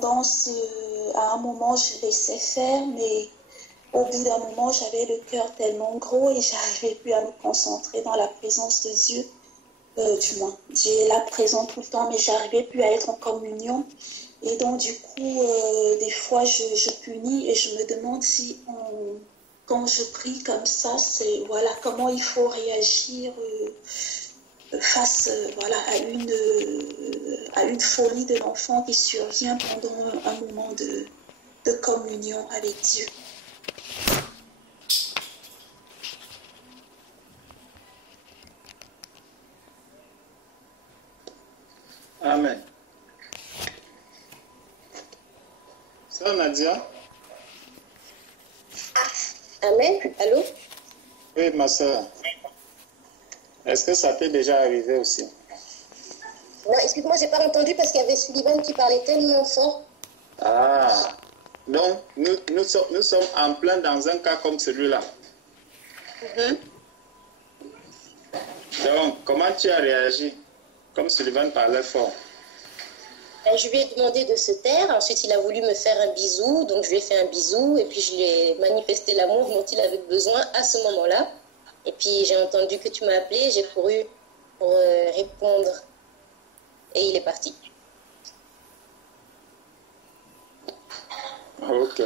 tendance, à un moment, je laissais faire, mais au bout d'un moment, j'avais le cœur tellement gros et j'arrivais plus à me concentrer dans la présence de Dieu. Du moins, Dieu est là présent tout le temps, mais j'arrivais plus à être en communion. Et donc, du coup, des fois, je punis et je me demande si quand je prie comme ça, c'est voilà comment il faut réagir face voilà, à une folie de l'enfant qui survient pendant un moment de communion avec Dieu. Amen. Sœur Nadia? Amen. Allô? Oui, ma sœur. Est-ce que ça t'est déjà arrivé aussi? Non, excuse-moi, j'ai pas entendu parce qu'il y avait Sullivan qui parlait tellement fort. Ah, donc nous sommes en plein dans un cas comme celui-là. Donc, comment tu as réagi? Comme Sullivan parlait fort. Je lui ai demandé de se taire. Ensuite, il a voulu me faire un bisou. Donc, je lui ai fait un bisou. Et puis, je lui ai manifesté l'amour dont il avait besoin à ce moment-là. Et puis, j'ai entendu que tu m'as appelé. J'ai couru pour répondre. Et il est parti. Ok.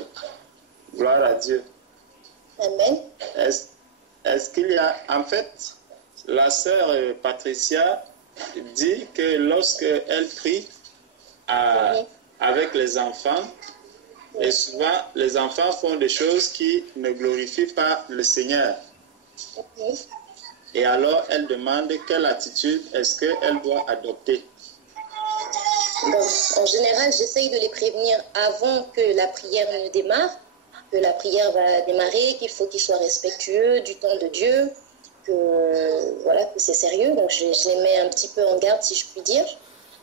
Gloire à Dieu. Amen. Est-ce qu'il y a... En fait, la sœur Patricia dit que lorsque elle prie avec les enfants, et souvent les enfants font des choses qui ne glorifient pas le Seigneur. Et alors elle demande quelle attitude est-ce qu'elle doit adopter. Bon, en général, j'essaye de les prévenir avant que la prière ne démarre, que la prière va démarrer, qu'il faut qu'ils soient respectueux du temps de Dieu, que voilà, que c'est sérieux. Donc je les mets un petit peu en garde, si je puis dire.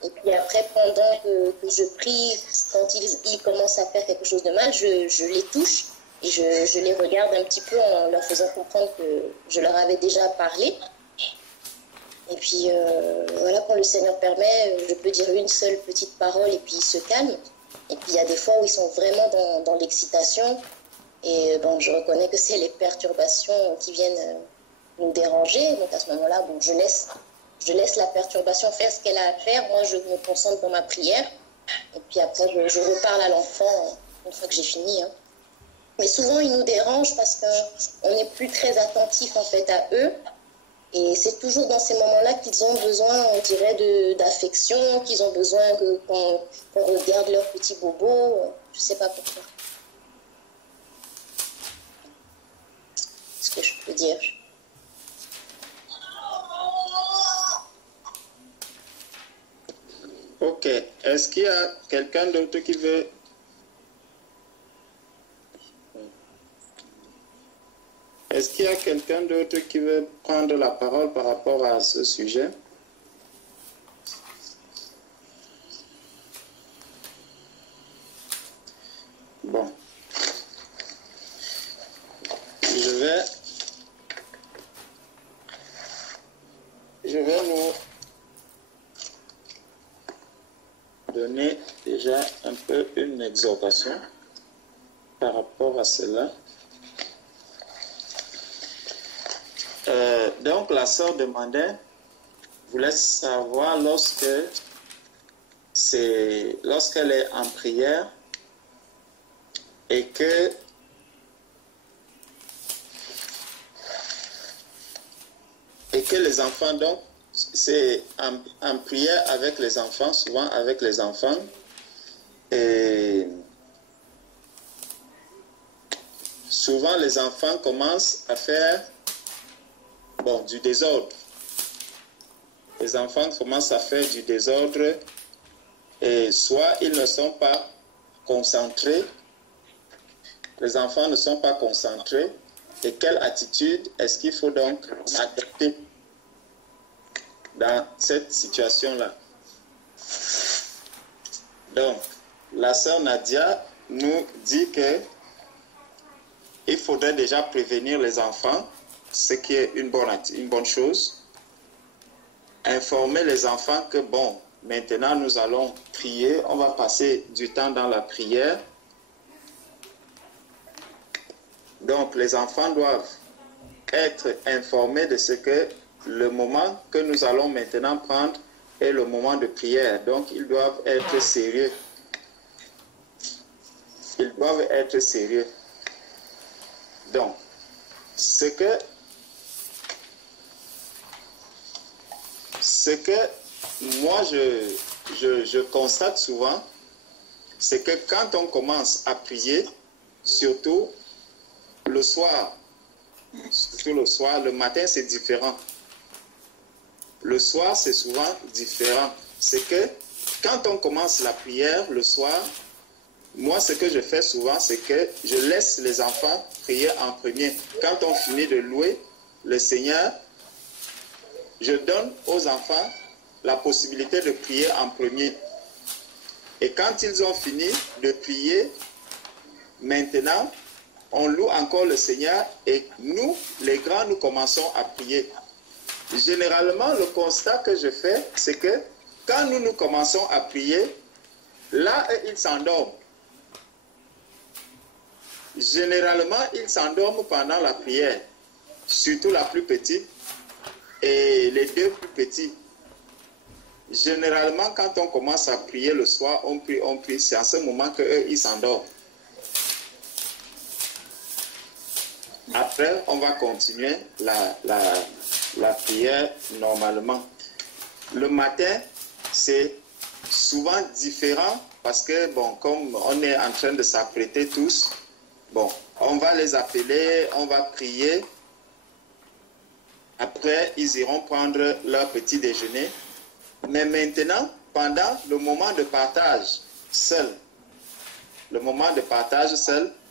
Et puis après, pendant que je prie, quand ils commencent à faire quelque chose de mal, je les touche et je les regarde un petit peu en leur faisant comprendre que je leur avais déjà parlé. Et puis voilà, quand le Seigneur permet, je peux dire une seule petite parole et puis ils se calment. Et puis il y a des fois où ils sont vraiment dans l'excitation. Et bon, je reconnais que c'est les perturbations qui viennent nous déranger. Donc à ce moment-là, bon, je laisse la perturbation faire ce qu'elle a à faire. Moi, je me concentre dans ma prière. Et puis après, je reparle à l'enfant une fois que j'ai fini. Hein. Mais souvent, ils nous dérangent parce qu'on n'est plus très attentif en fait à eux. Et c'est toujours dans ces moments-là qu'ils ont besoin, on dirait, d'affection, qu'ils ont besoin qu'on regarde leurs petits bobos. Je ne sais pas pourquoi. Ce que je peux dire. Ok. Est-ce qu'il y a quelqu'un d'autre qui veut... Est-ce qu'il y a quelqu'un d'autre qui veut prendre la parole par rapport à ce sujet? Bon. Je vais nous donner déjà un peu une exhortation par rapport à cela. Donc la sœur demandait, voulait savoir lorsqu'elle est en prière et que les enfants, donc c'est en prière avec les enfants, souvent avec les enfants, et souvent les enfants commencent à faire du désordre. Les enfants commencent à faire du désordre et soit ils ne sont pas concentrés, les enfants ne sont pas concentrés, et quelle attitude est-ce qu'il faut donc adopter dans cette situation-là? Donc, la sœur Nadia nous dit que il faudrait déjà prévenir les enfants, ce qui est une bonne chose. Informer les enfants que, bon, maintenant nous allons prier. On va passer du temps dans la prière. Donc les enfants doivent être informés de ce que le moment que nous allons maintenant prendre est le moment de prière. Donc ils doivent être sérieux. Ils doivent être sérieux. Donc, ce que moi je constate souvent, c'est que quand on commence à prier, surtout le soir, le matin c'est différent. Le soir c'est souvent différent. C'est que quand on commence la prière le soir, moi ce que je fais souvent, c'est que je laisse les enfants prier en premier. Quand on finit de louer le Seigneur, je donne aux enfants la possibilité de prier en premier. Et quand ils ont fini de prier, maintenant, on loue encore le Seigneur et nous, les grands, nous commençons à prier. Généralement, le constat que je fais, c'est que quand nous commençons à prier, là, ils s'endorment. Généralement, ils s'endorment pendant la prière, surtout la plus petite et les deux plus petits. Généralement, quand on commence à prier le soir, on prie, c'est à ce moment qu'eux, ils s'endorment. Après, on va continuer la prière normalement. Le matin, c'est souvent différent parce que, bon, comme on est en train de s'apprêter tous, bon, on va les appeler, on va prier. Après, ils iront prendre leur petit déjeuner. Mais maintenant, pendant le moment de partage seul,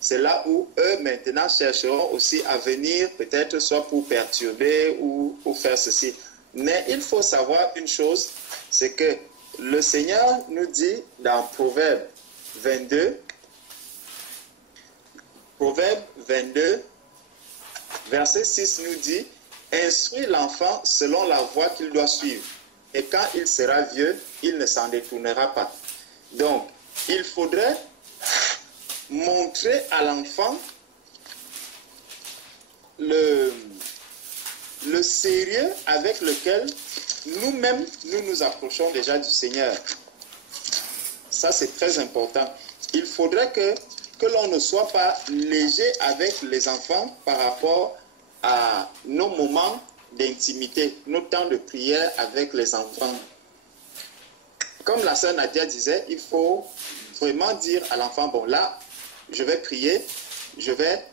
c'est là où eux maintenant chercheront aussi à venir, peut-être soit pour perturber ou pour faire ceci. Mais il faut savoir une chose, c'est que le Seigneur nous dit dans Proverbe 22, verset 6 nous dit, « Instruis l'enfant selon la voie qu'il doit suivre, et quand il sera vieux, il ne s'en détournera pas. » Donc, il faudrait montrer à l'enfant le sérieux avec lequel nous-mêmes, nous approchons déjà du Seigneur. Ça, c'est très important. Il faudrait que l'on ne soit pas léger avec les enfants par rapport à nos moments d'intimité, nos temps de prière avec les enfants. Comme la sœur Nadia disait, il faut vraiment dire à l'enfant, bon là, je vais prier, je vais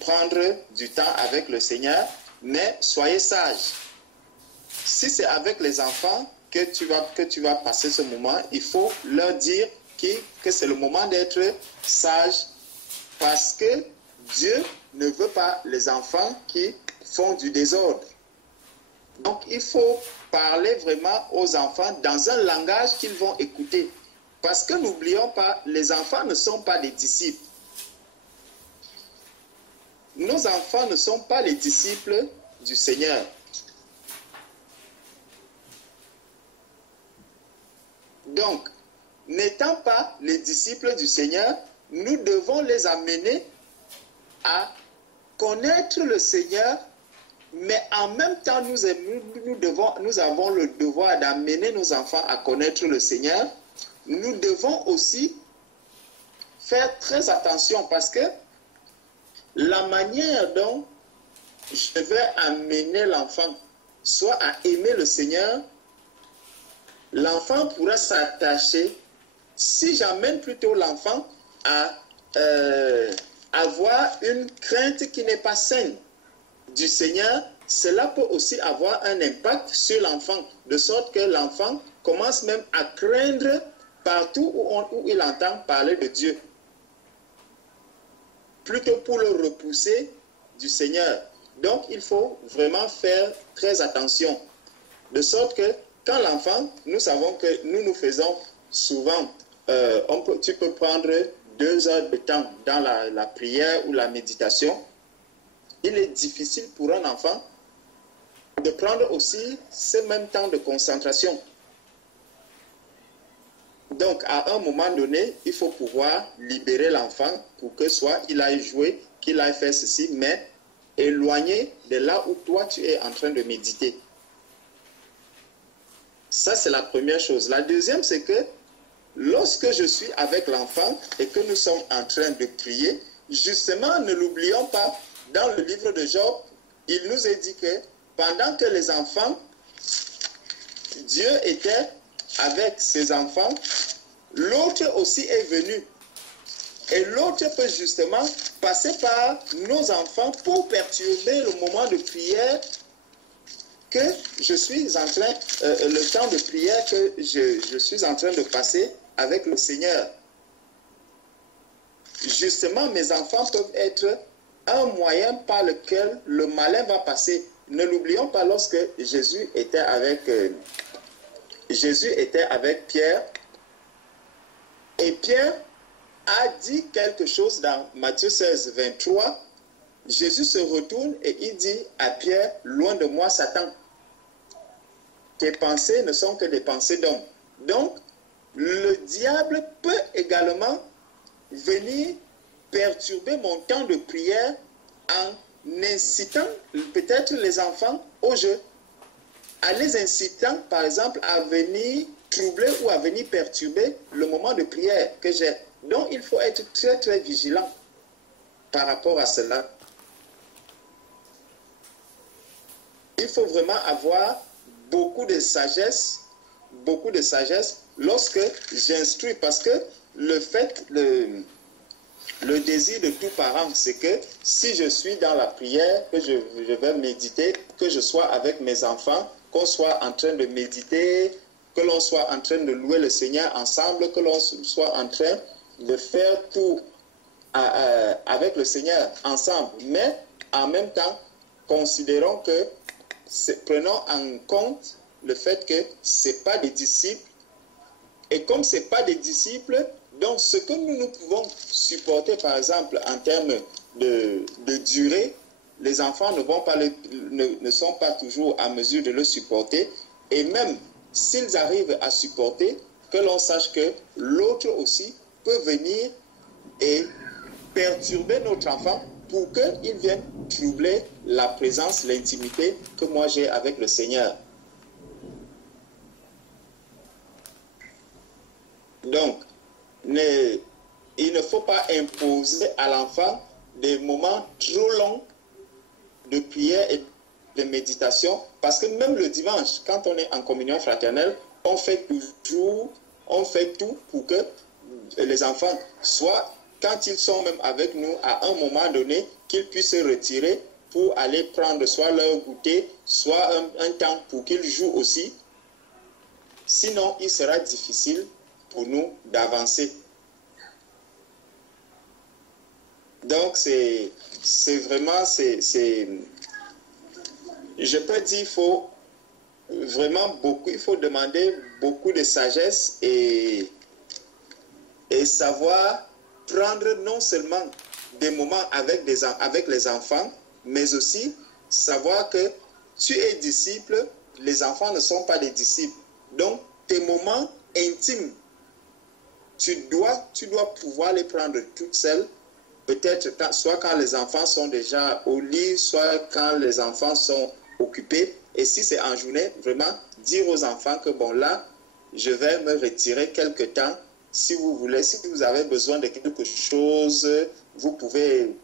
prendre du temps avec le Seigneur, mais soyez sages. Si c'est avec les enfants que tu vas passer ce moment, il faut leur dire que c'est le moment d'être sage, parce que Dieu ne veut pas les enfants qui font du désordre. Donc il faut parler vraiment aux enfants dans un langage qu'ils vont écouter. Parce que n'oublions pas, les enfants ne sont pas des disciples. Nos enfants ne sont pas les disciples du Seigneur. Donc, n'étant pas les disciples du Seigneur, nous devons les amener à connaître le Seigneur, mais en même temps, nous avons le devoir d'amener nos enfants à connaître le Seigneur. Nous devons aussi faire très attention parce que la manière dont je vais amener l'enfant soit à aimer le Seigneur, l'enfant pourra s'attacher. Si j'amène plutôt l'enfant à avoir une crainte qui n'est pas saine du Seigneur, cela peut aussi avoir un impact sur l'enfant, de sorte que l'enfant commence même à craindre partout où il entend parler de Dieu, plutôt pour le repousser du Seigneur. Donc il faut vraiment faire très attention, de sorte que quand l'enfant, nous savons que nous faisons souvent, tu peux prendre 2 heures de temps dans la prière ou la méditation. Il est difficile pour un enfant de prendre aussi ce même temps de concentration. Donc, à un moment donné, il faut pouvoir libérer l'enfant pour que soit il aille jouer, qu'il aille faire ceci, mais éloigné de là où toi tu es en train de méditer. Ça, c'est la première chose. La deuxième, c'est que lorsque je suis avec l'enfant et que nous sommes en train de prier, justement, ne l'oublions pas, dans le livre de Job, il nous est dit que pendant que les enfants, Dieu était avec ses enfants, l'autre aussi est venu. Et l'autre peut justement passer par nos enfants pour perturber le moment de prière que je suis en train, le temps de prière que je suis en train de passer avec le Seigneur. Justement, mes enfants peuvent être un moyen par lequel le malin va passer. Ne l'oublions pas, lorsque Jésus était avec Pierre, et Pierre a dit quelque chose dans Matthieu 16, 23. Jésus se retourne et il dit à Pierre, loin de moi Satan, tes pensées ne sont que des pensées d'homme. Donc, le diable peut également venir perturber mon temps de prière en incitant peut-être les enfants au jeu, en les incitant par exemple à venir troubler ou à venir perturber le moment de prière que j'ai. Donc il faut être très très vigilant par rapport à cela. Il faut vraiment avoir beaucoup de sagesse lorsque j'instruis, parce que le désir de tout parent, c'est que si je suis dans la prière, que je vais méditer, que je sois avec mes enfants, qu'on soit en train de méditer, que l'on soit en train de louer le Seigneur ensemble, que l'on soit en train de faire tout avec le Seigneur ensemble. Mais en même temps, considérons que, prenons en compte le fait que ce n'est pas des disciples. Et comme ce n'est pas des disciples, donc ce que nous pouvons supporter, par exemple, en termes de durée, les enfants ne sont pas toujours à mesure de le supporter. Et même s'ils arrivent à supporter, que l'on sache que l'autre aussi peut venir et perturber notre enfant pour qu'il vienne troubler la présence, l'intimité que moi j'ai avec le Seigneur. Donc, il ne faut pas imposer à l'enfant des moments trop longs de prière et de méditation, parce que même le dimanche, quand on est en communion fraternelle, on fait tout pour que les enfants, soit quand ils sont même avec nous, à un moment donné, qu'ils puissent se retirer pour aller prendre soit leur goûter, soit un temps pour qu'ils jouent aussi. Sinon, il sera difficile pour nous d'avancer. Donc, c'est vraiment, je peux dire, il faut vraiment beaucoup, il faut demander beaucoup de sagesse et savoir prendre non seulement des moments avec les enfants, mais aussi savoir que tu es disciple, les enfants ne sont pas des disciples. Donc, tes moments intimes, tu dois pouvoir les prendre toutes seules, peut-être soit quand les enfants sont déjà au lit, soit quand les enfants sont occupés. Et si c'est en journée, vraiment dire aux enfants que bon là, je vais me retirer quelque temps. Si vous voulez, si vous avez besoin de quelque chose, vous pouvez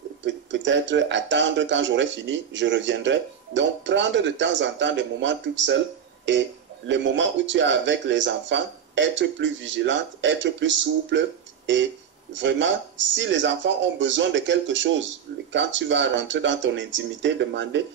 peut-être attendre quand j'aurai fini, je reviendrai. Donc prendre de temps en temps des moments toute seule, et les moments où tu es avec les enfants, être plus vigilante, être plus souple, et vraiment, si les enfants ont besoin de quelque chose, quand tu vas rentrer dans ton intimité, demander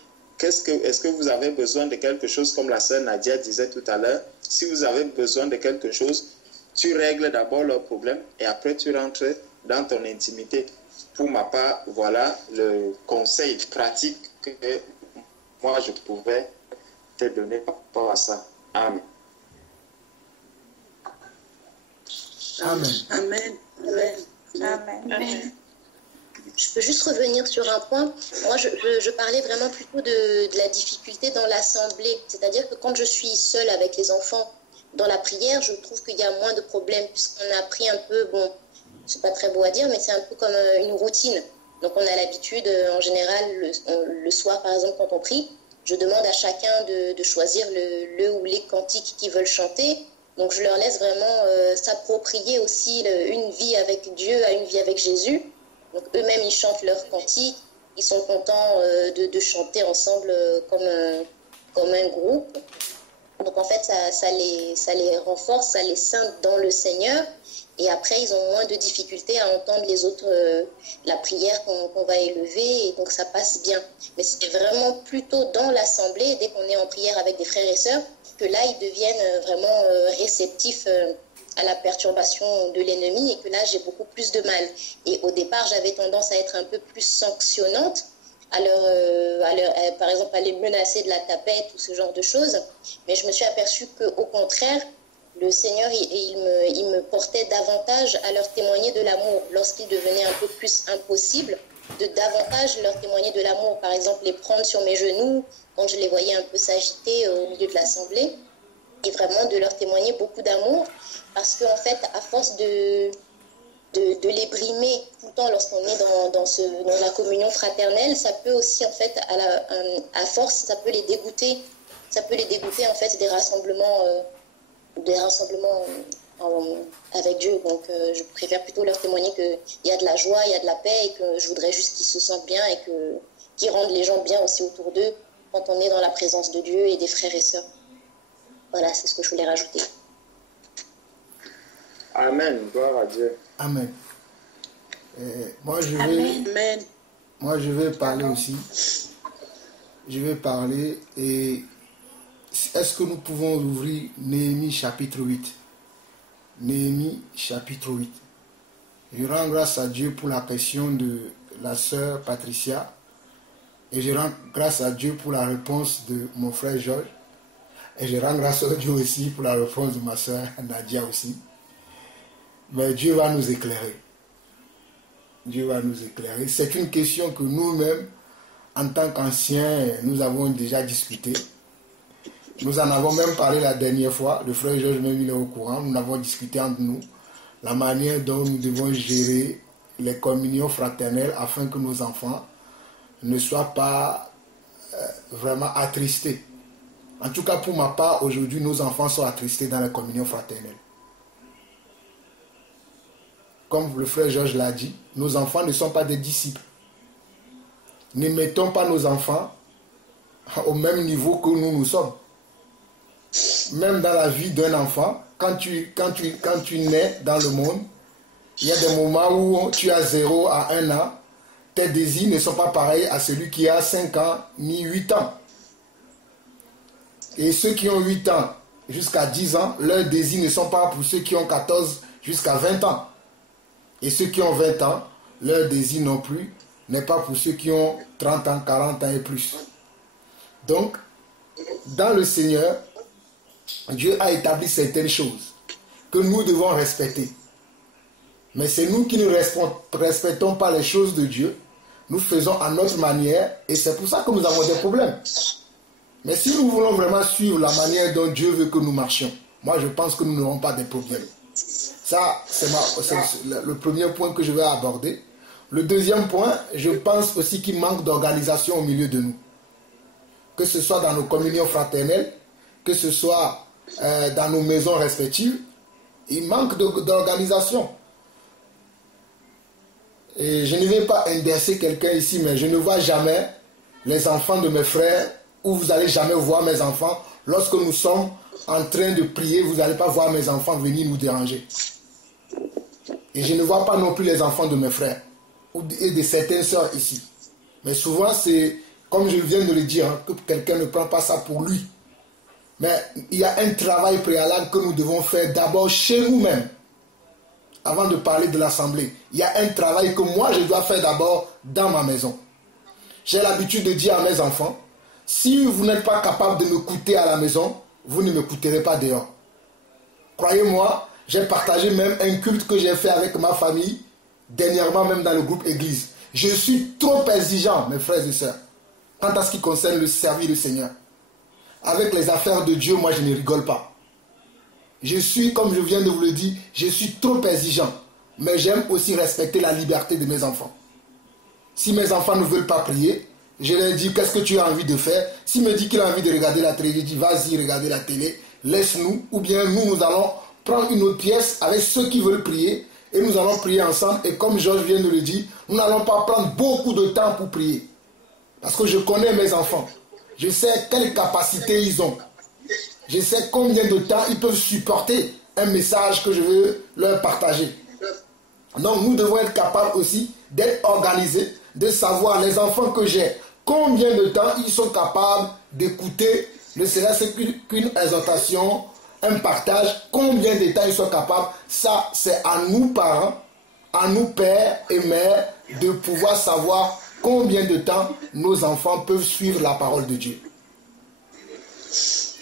est-ce que vous avez besoin de quelque chose, comme la sœur Nadia disait tout à l'heure. Si vous avez besoin de quelque chose, tu règles d'abord leur problème et après tu rentres dans ton intimité. Pour ma part, voilà le conseil pratique que moi je pouvais te donner par rapport à ça. Amen. Amen. Amen. Amen. Amen. Amen. Je peux juste revenir sur un point. Moi, je parlais vraiment plutôt de la difficulté dans l'assemblée. C'est-à-dire que quand je suis seule avec les enfants dans la prière, je trouve qu'il y a moins de problèmes, puisqu'on a pris un peu, bon, c'est pas très beau à dire, mais c'est un peu comme une routine. Donc on a l'habitude, en général, le soir par exemple, quand on prie, je demande à chacun de choisir le ou les cantiques qu'ils veulent chanter. Donc je leur laisse vraiment s'approprier aussi une vie avec Dieu, à une vie avec Jésus. Donc eux-mêmes, ils chantent leurs cantiques, ils sont contents de chanter ensemble comme un groupe. Donc en fait, ça les renforce, ça les scinde dans le Seigneur. Et après, ils ont moins de difficultés à entendre les autres, la prière qu'on va élever, et donc ça passe bien. Mais c'est vraiment plutôt dans l'assemblée, dès qu'on est en prière avec des frères et sœurs, que là, ils deviennent vraiment réceptifs à la perturbation de l'ennemi, et que là, j'ai beaucoup plus de mal. Et au départ, j'avais tendance à être un peu plus sanctionnante, par exemple, à les menacer de la tapette ou ce genre de choses. Mais je me suis aperçue qu'au contraire, le Seigneur, il me portait davantage à leur témoigner de l'amour. Lorsqu'il devenait un peu plus impossible, de davantage leur témoigner de l'amour. Par exemple, les prendre sur mes genoux, quand je les voyais un peu s'agiter au milieu de l'assemblée. Et vraiment de leur témoigner beaucoup d'amour. Parce qu'en fait, à force de les brimer tout le temps lorsqu'on est dans la communion fraternelle, ça peut aussi, en fait, à force, ça peut les dégoûter. Ça peut les dégoûter, en fait, des rassemblements avec Dieu. Donc je préfère plutôt leur témoigner qu'il y a de la joie, il y a de la paix, et que je voudrais juste qu'ils se sentent bien et qu'ils rendent les gens bien aussi autour d'eux quand on est dans la présence de Dieu et des frères et sœurs. Voilà, c'est ce que je voulais rajouter. Amen, gloire à Dieu. Amen. Moi, je vais parler aussi. Je vais parler et est-ce que nous pouvons ouvrir Néhémie chapitre 8? Néhémie chapitre 8. Je rends grâce à Dieu pour la question de la sœur Patricia. Et je rends grâce à Dieu pour la réponse de mon frère Georges. Et je rends grâce à Dieu aussi pour la réponse de ma sœur Nadia aussi. Mais Dieu va nous éclairer. Dieu va nous éclairer. C'est une question que nous-mêmes, en tant qu'anciens, nous avons déjà discuté. Nous en avons même parlé la dernière fois. Le frère Georges même il est au courant. Nous avons discuté entre nous la manière dont nous devons gérer les communions fraternelles afin que nos enfants ne soient pas vraiment attristés. En tout cas, pour ma part, aujourd'hui, nos enfants sont attristés dans les communions fraternelles. Comme le frère Georges l'a dit, nos enfants ne sont pas des disciples. Ne mettons pas nos enfants au même niveau que nous sommes. Même dans la vie d'un enfant, quand tu nais dans le monde, il y a des moments où tu as 0 à 1 an, tes désirs ne sont pas pareils à celui qui a 5 ans ni 8 ans. Et ceux qui ont 8 ans jusqu'à 10 ans, leurs désirs ne sont pas pour ceux qui ont 14 jusqu'à 20 ans. Et ceux qui ont 20 ans, leur désir non plus n'est pas pour ceux qui ont 30 ans, 40 ans et plus. Donc, dans le Seigneur, Dieu a établi certaines choses que nous devons respecter. Mais c'est nous qui ne respectons pas les choses de Dieu. Nous faisons à notre manière et c'est pour ça que nous avons des problèmes. Mais si nous voulons vraiment suivre la manière dont Dieu veut que nous marchions, moi je pense que nous n'aurons pas de problèmes. Ça, c'est le premier point que je vais aborder. Le deuxième point, je pense aussi qu'il manque d'organisation au milieu de nous. Que ce soit dans nos communions fraternelles, que ce soit dans nos maisons respectives, il manque d'organisation. Et je ne vais pas inverser quelqu'un ici, mais je ne vois jamais les enfants de mes frères, ou vous n'allez jamais voir mes enfants. Lorsque nous sommes en train de prier, vous n'allez pas voir mes enfants venir nous déranger. Et je ne vois pas non plus les enfants de mes frères et de certaines sœurs ici. Mais souvent, c'est, comme je viens de le dire, hein, que quelqu'un ne prend pas ça pour lui. Mais il y a un travail préalable que nous devons faire d'abord chez nous-mêmes. Avant de parler de l'assemblée, il y a un travail que moi je dois faire d'abord dans ma maison. J'ai l'habitude de dire à mes enfants, si vous n'êtes pas capable de m'écouter à la maison, vous ne m'écouterez pas dehors. Croyez-moi, j'ai partagé même un culte que j'ai fait avec ma famille, dernièrement même dans le groupe église. Je suis trop exigeant, mes frères et sœurs, quant à ce qui concerne le service du Seigneur. Avec les affaires de Dieu, moi je ne rigole pas. je suis, comme je viens de vous le dire, je suis trop exigeant. Mais j'aime aussi respecter la liberté de mes enfants. Si mes enfants ne veulent pas prier, je leur dis, qu'est-ce que tu as envie de faire? S'il me dit qu'il a envie de regarder la télé, je dis, vas-y, regarder la télé, laisse-nous. Ou bien nous allons prendre une autre pièce avec ceux qui veulent prier et nous allons prier ensemble. Et comme Georges vient de le dire, nous n'allons pas prendre beaucoup de temps pour prier. Parce que je connais mes enfants. Je sais quelle capacité ils ont. Je sais combien de temps ils peuvent supporter un message que je veux leur partager. Donc nous devons être capables aussi d'être organisés, de savoir les enfants que j'ai, combien de temps ils sont capables d'écouter, ne serait-ce qu'une exhortation, un partage, combien de temps ils sont capables. Ça, c'est à nous parents, à nous pères et mères, de pouvoir savoir combien de temps nos enfants peuvent suivre la parole de Dieu.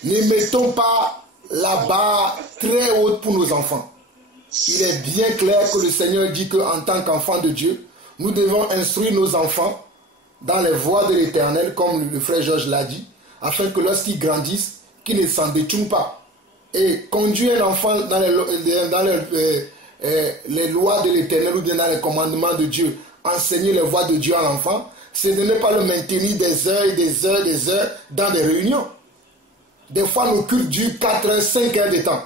Ne mettons pas la barre très haute pour nos enfants. Il est bien clair que le Seigneur dit qu'en tant qu'enfants de Dieu, nous devons instruire nos enfants dans les voies de l'Éternel, comme le frère Georges l'a dit, afin que lorsqu'ils grandissent, qu'ils ne s'en détournent pas. Et conduire un enfant dans les lois de l'Éternel ou bien dans les commandements de Dieu, enseigner les voies de Dieu à l'enfant, c'est de ne pas le maintenir des heures et des heures et des heures dans des réunions. Des fois, nos cultes durent 4 heures, 5 heures de temps.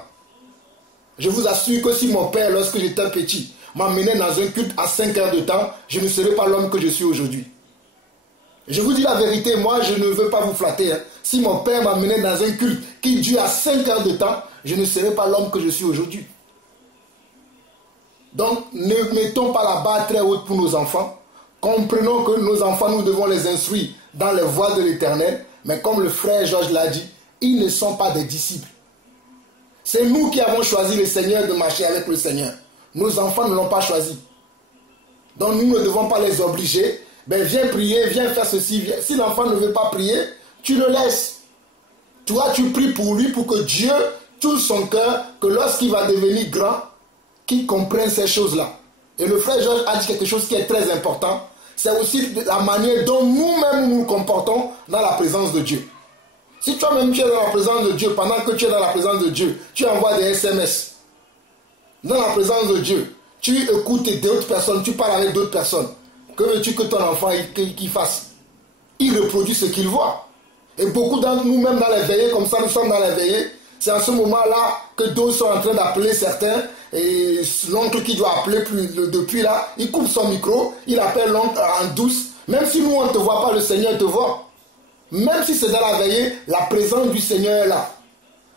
Je vous assure que si mon père, lorsque j'étais petit, m'emmenait dans un culte à 5 heures de temps, je ne serais pas l'homme que je suis aujourd'hui. Je vous dis la vérité, moi je ne veux pas vous flatter. Si mon père m'emmenait dans un culte qui dure à 5 heures de temps, je ne serais pas l'homme que je suis aujourd'hui. Donc ne mettons pas la barre très haute pour nos enfants. Comprenons que nos enfants, nous devons les instruire dans les voies de l'Éternel. Mais comme le frère Georges l'a dit, ils ne sont pas des disciples. C'est nous qui avons choisi le Seigneur de marcher avec le Seigneur. Nos enfants ne l'ont pas choisi. Donc nous ne devons pas les obliger. Ben viens prier, viens faire ceci. Viens. Si l'enfant ne veut pas prier, tu le laisses. Toi, tu pries pour lui, pour que Dieu touche son cœur, que lorsqu'il va devenir grand, qu'il comprenne ces choses-là. Et le frère Georges a dit quelque chose qui est très important. C'est aussi la manière dont nous-mêmes nous comportons dans la présence de Dieu. Si toi-même tu es dans la présence de Dieu, pendant que tu es dans la présence de Dieu, tu envoies des SMS. Dans la présence de Dieu, tu écoutes d'autres personnes, tu parles avec d'autres personnes. Que veux-tu que ton enfant qu'il fasse? Il reproduit ce qu'il voit. Et beaucoup d'entre nous, même dans les veillées, comme ça, nous sommes dans les veillées. C'est en ce moment-là que d'autres sont en train d'appeler certains. Et l'oncle qui doit appeler depuis là, il coupe son micro, il appelle l'oncle en douce. Même si nous, on ne te voit pas, le Seigneur te voit. Même si c'est dans la veillée, la présence du Seigneur est là.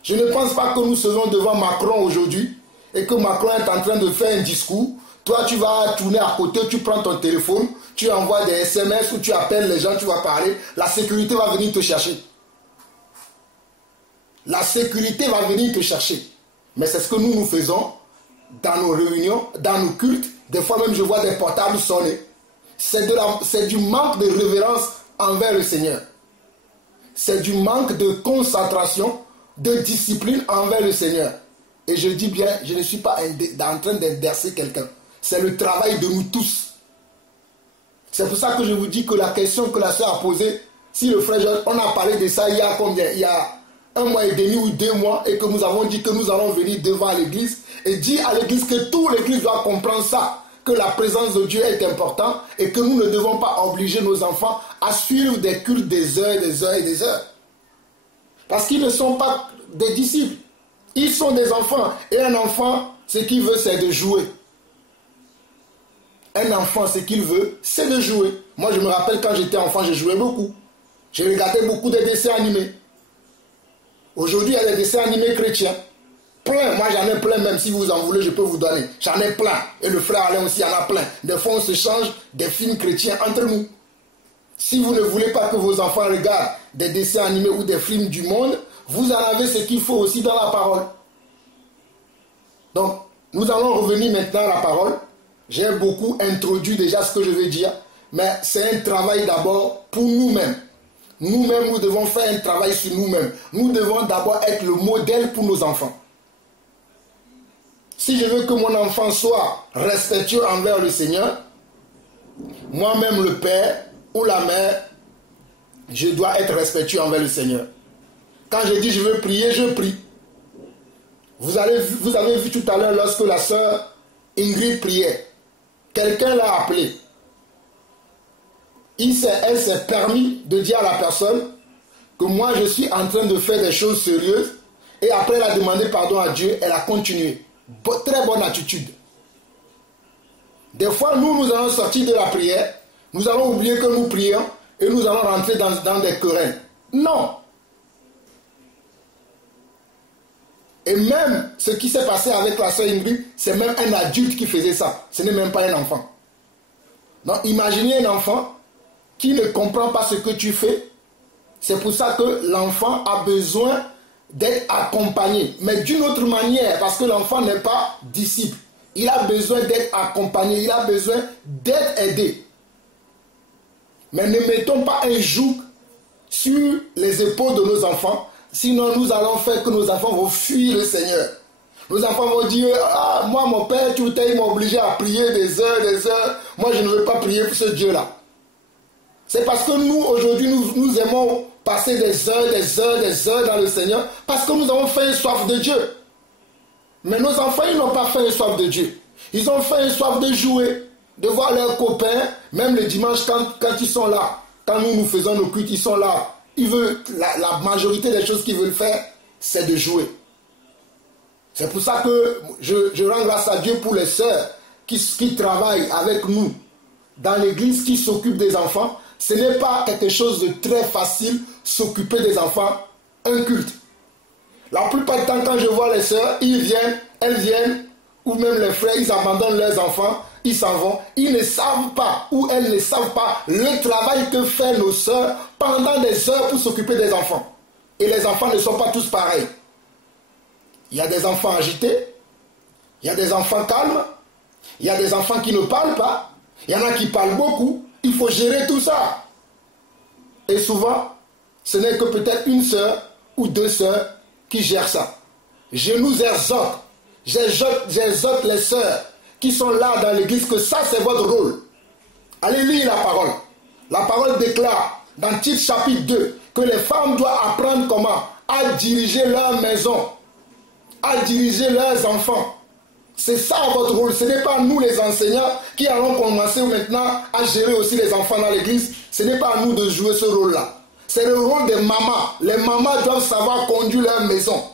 Je ne pense pas que nous serons devant Macron aujourd'hui et que Macron est en train de faire un discours. Toi, tu vas tourner à côté, tu prends ton téléphone, tu envoies des SMS ou tu appelles les gens, tu vas parler. La sécurité va venir te chercher. La sécurité va venir te chercher. Mais c'est ce que nous faisons dans nos réunions, dans nos cultes. Des fois même, je vois des portables sonner. C'est du manque de révérence envers le Seigneur. C'est du manque de concentration, de discipline envers le Seigneur. Et je dis bien, je ne suis pas en train d'inverser quelqu'un. C'est le travail de nous tous. C'est pour ça que je vous dis que la question que la sœur a posée, si le frère Georges, on a parlé de ça il y a combien? Il y a 1 mois et demi ou 2 mois, et que nous avons dit que nous allons venir devant l'église et dire à l'église que toute l'église doit comprendre ça, que la présence de Dieu est importante et que nous ne devons pas obliger nos enfants à suivre des cultes des heures et des heures et des heures. Parce qu'ils ne sont pas des disciples. Ils sont des enfants. Et un enfant, ce qu'il veut, c'est de jouer. Un enfant, ce qu'il veut, c'est de jouer. Moi, je me rappelle quand j'étais enfant, je jouais beaucoup. J'ai regardé beaucoup de dessins animés. Aujourd'hui, il y a des dessins animés chrétiens. Plein, moi j'en ai plein, même si vous en voulez, je peux vous donner. J'en ai plein. Et le frère Alain aussi en a plein. Des fois, on se change des films chrétiens entre nous. Si vous ne voulez pas que vos enfants regardent des dessins animés ou des films du monde, vous en avez ce qu'il faut aussi dans la parole. Donc, nous allons revenir maintenant à la parole. J'ai beaucoup introduit déjà ce que je veux dire, mais c'est un travail d'abord pour nous-mêmes. Nous-mêmes, nous devons faire un travail sur nous-mêmes. Nous devons d'abord être le modèle pour nos enfants. Si je veux que mon enfant soit respectueux envers le Seigneur, moi-même le père ou la mère, je dois être respectueux envers le Seigneur. Quand je dis je veux prier, je prie. Vous avez vu tout à l'heure lorsque la sœur Ingrid priait. Quelqu'un l'a appelé. Elle s'est permis de dire à la personne que moi je suis en train de faire des choses sérieuses, et après elle a demandé pardon à Dieu, elle a continué. Très bonne attitude. Des fois nous allons sortir de la prière, nous allons oublier que nous prions et nous allons rentrer dans des querelles. Non. Et même ce qui s'est passé avec la sœur Ingrid, c'est même un adulte qui faisait ça. Ce n'est même pas un enfant. Donc imaginez un enfant qui ne comprend pas ce que tu fais. C'est pour ça que l'enfant a besoin d'être accompagné. Mais d'une autre manière, parce que l'enfant n'est pas disciple. Il a besoin d'être accompagné, il a besoin d'être aidé. Mais ne mettons pas un joug sur les épaules de nos enfants. Sinon, nous allons faire que nos enfants vont fuir le Seigneur. Nos enfants vont dire, ah, moi, mon père, tout le temps, il m'a obligé à prier des heures. Moi, je ne veux pas prier pour ce Dieu-là. C'est parce que nous, aujourd'hui, nous aimons passer des heures dans le Seigneur, parce que nous avons fait une soif de Dieu. Mais nos enfants, ils n'ont pas fait une soif de Dieu. Ils ont fait une soif de jouer, de voir leurs copains, même le dimanche, quand ils sont là, quand nous faisons nos cultes, ils sont là. La majorité des choses qu'ils veulent faire, c'est de jouer. C'est pour ça que je rends grâce à Dieu pour les sœurs qui travaillent avec nous dans l'église, qui s'occupent des enfants. Ce n'est pas quelque chose de très facile, s'occuper des enfants, un culte. La plupart du temps, quand je vois les sœurs, elles viennent, ou même les frères, ils abandonnent leurs enfants, ils s'en vont. Ils ne savent pas, ou elles ne savent pas, le travail que font nos sœurs pendant des heures pour s'occuper des enfants. Et les enfants ne sont pas tous pareils. Il y a des enfants agités, il y a des enfants calmes, il y a des enfants qui ne parlent pas, il y en a qui parlent beaucoup. Il faut gérer tout ça. Et souvent, ce n'est que peut-être une sœur ou deux sœurs qui gèrent ça. Je nous exhorte, j'exhorte les sœurs qui sont là dans l'église que ça c'est votre rôle. Allez lire la parole. La parole déclare dans Tite chapitre 2 que les femmes doivent apprendre comment à diriger leur maison, à diriger leurs enfants. C'est ça votre rôle. Ce n'est pas nous les enseignants qui allons commencer maintenant à gérer aussi les enfants dans l'église. Ce n'est pas à nous de jouer ce rôle-là. C'est le rôle des mamans. Les mamans doivent savoir conduire leur maison.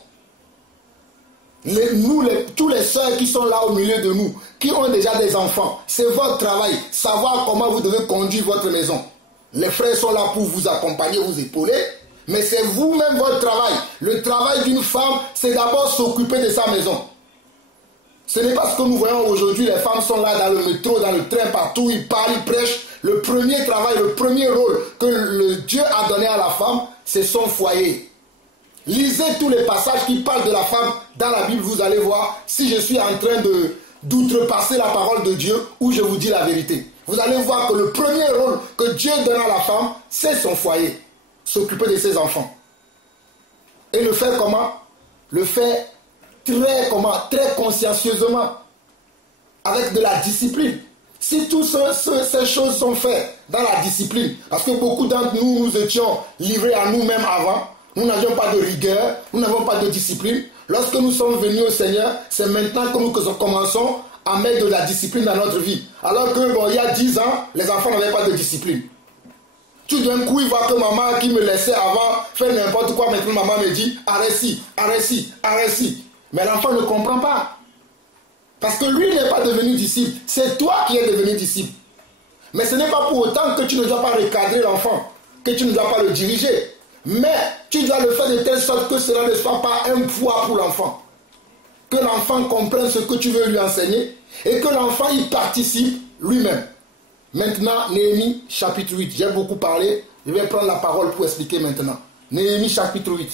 Tous les sœurs qui sont là au milieu de nous, qui ont déjà des enfants, c'est votre travail, savoir comment vous devez conduire votre maison. Les frères sont là pour vous accompagner, vous épauler, mais c'est vous-même votre travail. Le travail d'une femme, c'est d'abord s'occuper de sa maison. Ce n'est pas ce que nous voyons aujourd'hui, les femmes sont là dans le métro, dans le train, partout, ils parlent, ils prêchent. Le premier travail, le premier rôle que le Dieu a donné à la femme, c'est son foyer. Lisez tous les passages qui parlent de la femme dans la Bible, vous allez voir si je suis en train d'outrepasser la parole de Dieu ou je vous dis la vérité. Vous allez voir que le premier rôle que Dieu donne à la femme, c'est son foyer, s'occuper de ses enfants. Et le faire comment? Le faire très consciencieusement, avec de la discipline. Si toutes ces choses sont faites dans la discipline, parce que beaucoup d'entre nous, nous étions livrés à nous-mêmes avant, nous n'avions pas de rigueur, nous n'avons pas de discipline. Lorsque nous sommes venus au Seigneur, c'est maintenant que nous commençons à mettre de la discipline dans notre vie. Alors que, il y a 10 ans, les enfants n'avaient pas de discipline. Tout d'un coup, il voit que maman qui me laissait avant faire n'importe quoi, maintenant maman me dit, arrête ci. Mais l'enfant ne comprend pas. Parce que lui n'est pas devenu disciple. C'est toi qui es devenu disciple. Mais ce n'est pas pour autant que tu ne dois pas recadrer l'enfant, que tu ne dois pas le diriger. Mais tu dois le faire de telle sorte que cela ne soit pas un poids pour l'enfant. Que l'enfant comprenne ce que tu veux lui enseigner et que l'enfant y participe lui-même. Maintenant, Néhémie chapitre 8. J'ai beaucoup parlé. Je vais prendre la parole pour expliquer maintenant. Néhémie chapitre 8.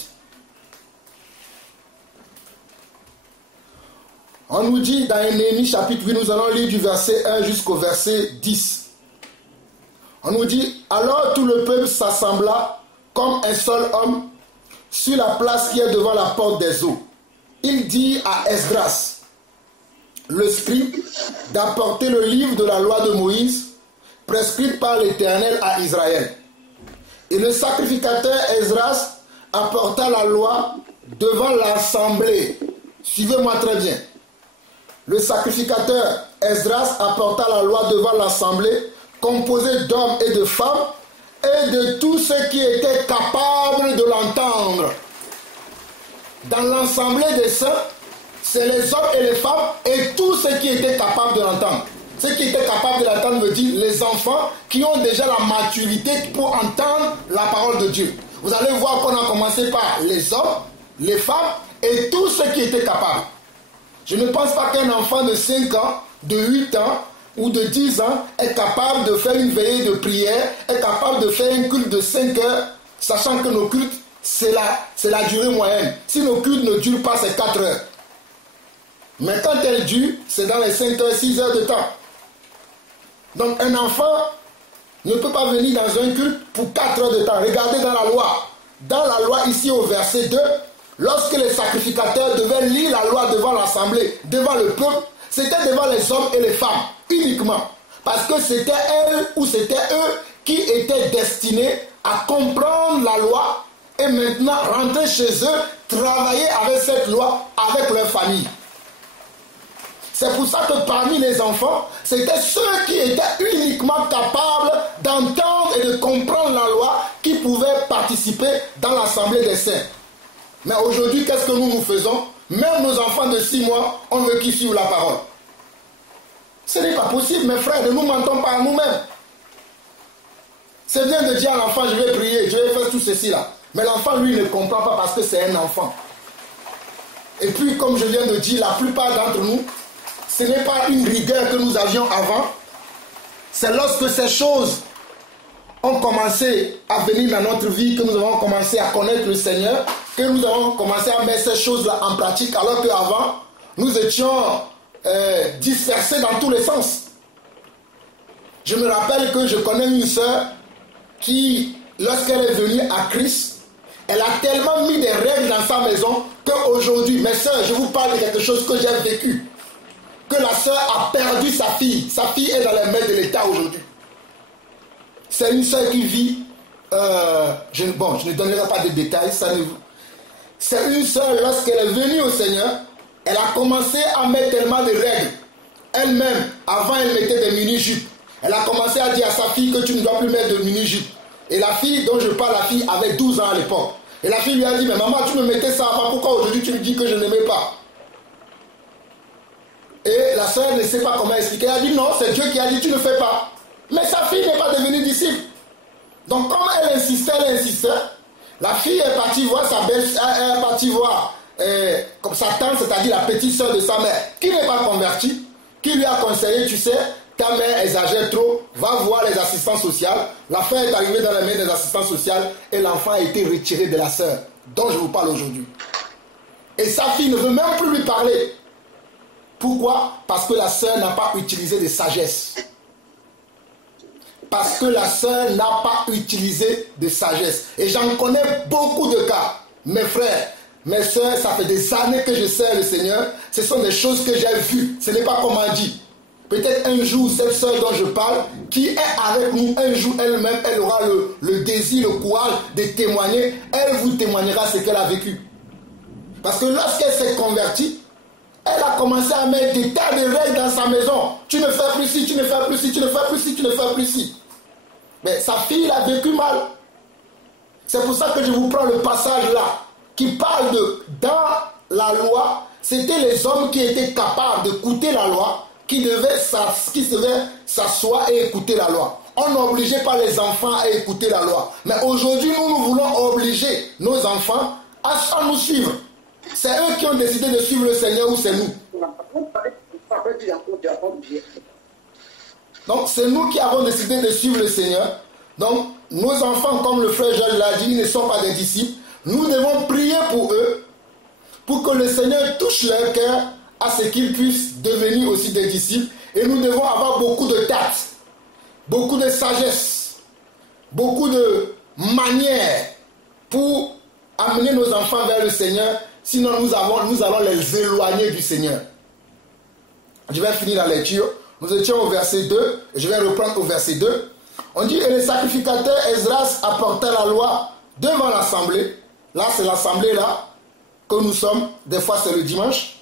On nous dit dans Néhémie chapitre 8, nous allons lire du verset 1 jusqu'au verset 10. On nous dit, alors tout le peuple s'assembla comme un seul homme sur la place qui est devant la porte des eaux. Il dit à Esdras, le scribe, d'apporter le livre de la loi de Moïse, prescrite par l'Éternel à Israël. Et le sacrificateur Esdras apporta la loi devant l'assemblée Suivez-moi très bien. Le sacrificateur Esdras apporta la loi devant l'assemblée, composée d'hommes et de femmes, et de tous ceux qui étaient capables de l'entendre. Dans l'assemblée des saints, c'est les hommes et les femmes et tous ceux qui étaient capables de l'entendre. Ceux qui étaient capables de l'entendre veut dire les enfants qui ont déjà la maturité pour entendre la parole de Dieu. Vous allez voir qu'on a commencé par les hommes, les femmes et tous ceux qui étaient capables. Je ne pense pas qu'un enfant de 5 ans, de 8 ans ou de 10 ans est capable de faire une veillée de prière, est capable de faire un culte de 5 heures, sachant que nos cultes, c'est la durée moyenne. Si nos cultes ne durent pas, c'est 4 heures. Mais quand elles durent, c'est dans les 5 heures, 6 heures de temps. Donc un enfant ne peut pas venir dans un culte pour 4 heures de temps. Regardez dans la loi. Dans la loi, ici au verset 2, lorsque les sacrificateurs devaient lire la loi devant l'assemblée, devant le peuple, c'était devant les hommes et les femmes, uniquement. Parce que c'était elles ou c'était eux qui étaient destinés à comprendre la loi et maintenant rentrer chez eux, travailler avec cette loi, avec leur famille. C'est pour ça que parmi les enfants, c'était ceux qui étaient uniquement capables d'entendre et de comprendre la loi qui pouvaient participer dans l'assemblée des saints. Mais aujourd'hui, qu'est-ce que nous faisons? Même nos enfants de 6 mois, on veut qu'ils suivent la parole. Ce n'est pas possible, mes frères, ne nous mentons pas à nous-mêmes. C'est bien de dire à l'enfant, je vais prier, je vais faire tout ceci là. Mais l'enfant, lui, ne comprend pas parce que c'est un enfant. Et puis, comme je viens de dire, la plupart d'entre nous, ce n'est pas une rigueur que nous avions avant. C'est lorsque ces choses ont commencé à venir dans notre vie, que nous avons commencé à connaître le Seigneur, que nous avons commencé à mettre ces choses-là en pratique, alors qu'avant, nous étions dispersés dans tous les sens. Je me rappelle que je connais une sœur qui, lorsqu'elle est venue à Christ, elle a tellement mis des règles dans sa maison qu'aujourd'hui, mes sœurs, je vous parle de quelque chose que j'ai vécu, que la sœur a perdu sa fille. Sa fille est dans les mains de l'État aujourd'hui. C'est une sœur qui vit, je ne donnerai pas de détails, c'est une sœur, lorsqu'elle est venue au Seigneur, elle a commencé à mettre tellement de règles. Elle-même, avant elle mettait des mini-jupes. Elle a commencé à dire à sa fille que tu ne dois plus mettre de mini-jupes. Et la fille dont je parle, la fille avait 12 ans à l'époque. Et la fille lui a dit, mais maman, tu me mettais ça avant, pourquoi aujourd'hui tu me dis que je n'aimais pas? Et la sœur ne sait pas comment expliquer. Elle a dit, non, c'est Dieu qui a dit, tu ne fais pas. Mais sa fille n'est pas devenue disciple. Donc comme elle insistait, la fille est partie voir sa belle, elle est partie voir comme sa tante, c'est-à-dire la petite sœur de sa mère, qui n'est pas convertie, qui lui a conseillé, tu sais, ta mère exagère trop, va voir les assistants sociaux. L'affaire est arrivée dans les mains des assistants sociaux et l'enfant a été retiré de la sœur dont je vous parle aujourd'hui. Et sa fille ne veut même plus lui parler. Pourquoi? Parce que la sœur n'a pas utilisé de sagesse. Parce que la sœur n'a pas utilisé de sagesse. Et j'en connais beaucoup de cas. Mes frères, mes sœurs, ça fait des années que je sers le Seigneur. Ce sont des choses que j'ai vues. Ce n'est pas comme on dit. Peut-être un jour, cette sœur dont je parle, qui est avec nous, un jour elle-même, elle aura le désir, le courage de témoigner. Elle vous témoignera ce qu'elle a vécu. Parce que lorsqu'elle s'est convertie, elle a commencé à mettre des tas de règles dans sa maison. Tu ne fais plus ci, tu ne fais plus ci, tu ne fais plus ci, tu ne fais plus ci. Mais sa fille a vécu mal. C'est pour ça que je vous prends le passage là, qui parle de, dans la loi, c'était les hommes qui étaient capables d'écouter la loi, qui devaient s'asseoir et écouter la loi. On n'obligeait pas les enfants à écouter la loi. Mais aujourd'hui, nous voulons obliger nos enfants à nous suivre. C'est eux qui ont décidé de suivre le Seigneur ou c'est nous? Donc c'est nous qui avons décidé de suivre le Seigneur. Donc nos enfants, comme le frère Jean l'a dit, ils ne sont pas des disciples. Nous devons prier pour eux, pour que le Seigneur touche leur cœur à ce qu'ils puissent devenir aussi des disciples. Et nous devons avoir beaucoup de tact, beaucoup de sagesse, beaucoup de manières pour amener nos enfants vers le Seigneur. Sinon, nous allons les éloigner du Seigneur. Je vais finir la lecture. Nous étions au verset 2. Et je vais reprendre au verset 2. On dit, et le sacrificateur Esdras apporta la loi devant l'assemblée. Là, c'est l'assemblée là que nous sommes. Des fois, c'est le dimanche.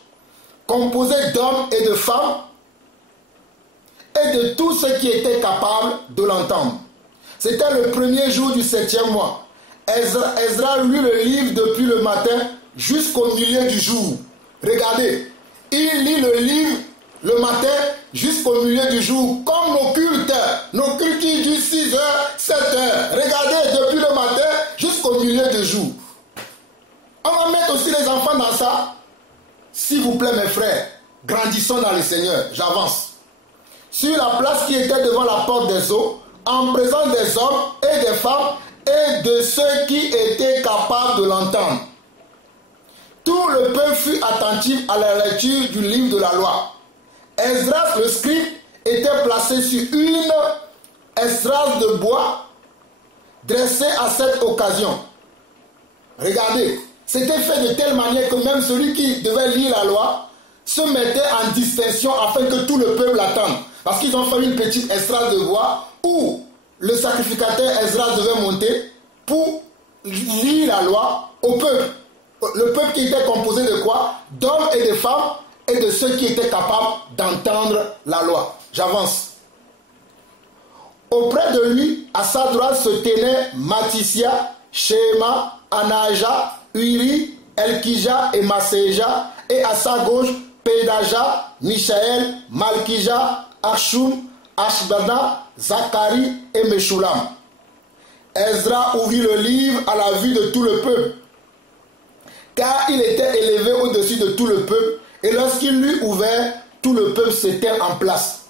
composé d'hommes et de femmes, et de tous ceux qui étaient capables de l'entendre. C'était le premier jour du 7e mois. Ezra lut le livre depuis le matin jusqu'au milieu du jour. Regardez, il lit le livre le matin jusqu'au milieu du jour, comme nos cultes qui durent 6 heures, 7 heures. Regardez, depuis le matin jusqu'au milieu du jour. On va mettre aussi les enfants dans ça. S'il vous plaît, mes frères, grandissons dans le Seigneur. J'avance. Sur la place qui était devant la porte des eaux, en présence des hommes et des femmes et de ceux qui étaient capables de l'entendre. Tout le peuple fut attentif à la lecture du livre de la loi. Esdras, le scribe, était placé sur une estrade de bois dressée à cette occasion. Regardez, c'était fait de telle manière que même celui qui devait lire la loi se mettait en distinction afin que tout le peuple l'attende. Parce qu'ils ont fait une petite estrade de bois où le sacrificateur Esdras devait monter pour lire la loi au peuple. Le peuple qui était composé de quoi? D'hommes et de femmes et de ceux qui étaient capables d'entendre la loi. J'avance. Auprès de lui, à sa droite se tenaient Mattisia, Shema, Anaja, Uri, Elkija et Maseja, et à sa gauche, Pédaja, Michaël, Malkija, Ashum, Ashbana, Zacharie et Meshulam. Ezra ouvrit le livre à la vue de tout le peuple, car il était élevé au-dessus de tout le peuple, et lorsqu'il l'eut ouvert, tout le peuple s'était en place.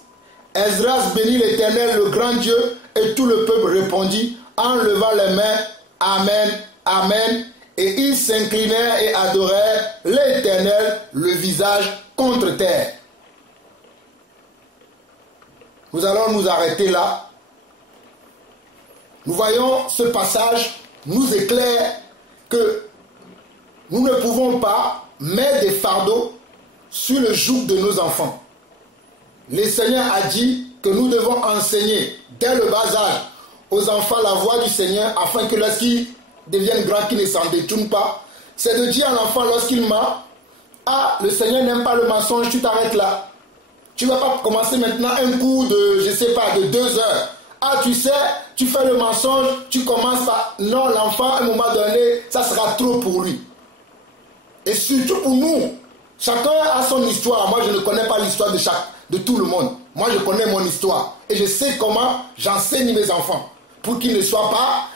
Esdras bénit l'Éternel, le grand Dieu, et tout le peuple répondit en levant les mains, Amen, Amen, et ils s'inclinèrent et adorèrent l'Éternel, le visage contre terre. Nous allons nous arrêter là. Nous voyons ce passage nous éclaire que nous ne pouvons pas mettre des fardeaux sur le joug de nos enfants. Le Seigneur a dit que nous devons enseigner dès le bas âge aux enfants la voie du Seigneur afin que lorsqu'ils deviennent grands, qu'ils ne s'en détournent pas. C'est de dire à l'enfant lorsqu'il ment, ah, le Seigneur n'aime pas le mensonge, tu t'arrêtes là. Tu ne vas pas commencer maintenant un cours de, je ne sais pas, de 2 heures. Ah, tu sais, tu fais le mensonge, tu commences par... Non, l'enfant, à un moment donné, ça sera trop pour lui. Et surtout pour nous, chacun a son histoire. Moi, je ne connais pas l'histoire de tout le monde. Moi, je connais mon histoire. Et je sais comment j'enseigne mes enfants pour qu'ils ne soient pas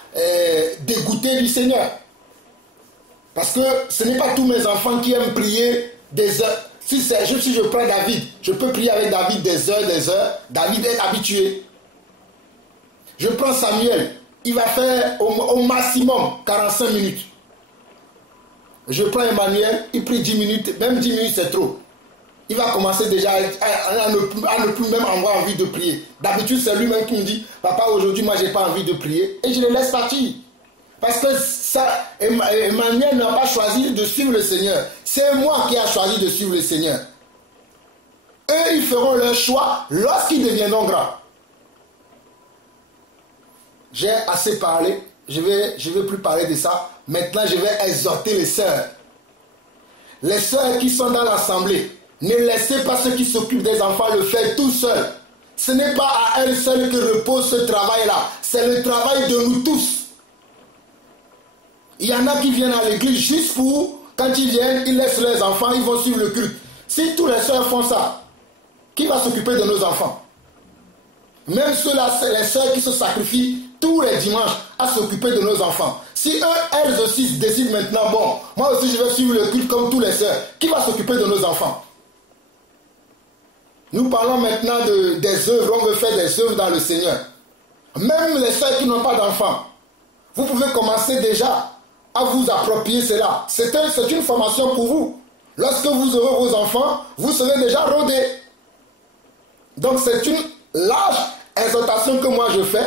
dégoûtés du Seigneur. Parce que ce n'est pas tous mes enfants qui aiment prier des heures. Si je prends David, je peux prier avec David des heures. David est habitué. Je prends Samuel, il va faire au maximum 45 minutes. Je prends Emmanuel, il prie 10 minutes, même 10 minutes c'est trop. Il va commencer déjà à ne plus même avoir envie de prier. D'habitude, c'est lui-même qui me dit, papa, aujourd'hui, moi, j'ai pas envie de prier. Et je le laisse partir. Parce que ça, Emmanuel n'a pas choisi de suivre le Seigneur. C'est moi qui ai choisi de suivre le Seigneur. Eux, ils feront leur choix lorsqu'ils deviendront grands. J'ai assez parlé. Je vais plus parler de ça. Maintenant, je vais exhorter les sœurs. Les sœurs qui sont dans l'assemblée, ne laissez pas ceux qui s'occupent des enfants le faire tout seuls. Ce n'est pas à elles seules que repose ce travail-là. C'est le travail de nous tous. Il y en a qui viennent à l'église juste pour, quand ils viennent, ils laissent leurs enfants, ils vont suivre le culte. Si tous les sœurs font ça, qui va s'occuper de nos enfants? Même ceux-là, c'est les sœurs qui se sacrifient tous les dimanches à s'occuper de nos enfants. Si elles aussi décident maintenant, bon, moi aussi je vais suivre le culte comme tous les sœurs, qui va s'occuper de nos enfants? Nous parlons maintenant des œuvres, on veut faire des œuvres dans le Seigneur. Même les sœurs qui n'ont pas d'enfants, vous pouvez commencer déjà à vous approprier cela. C'est une formation pour vous. Lorsque vous aurez vos enfants, vous serez déjà rodés. Donc c'est une large exhortation que moi je fais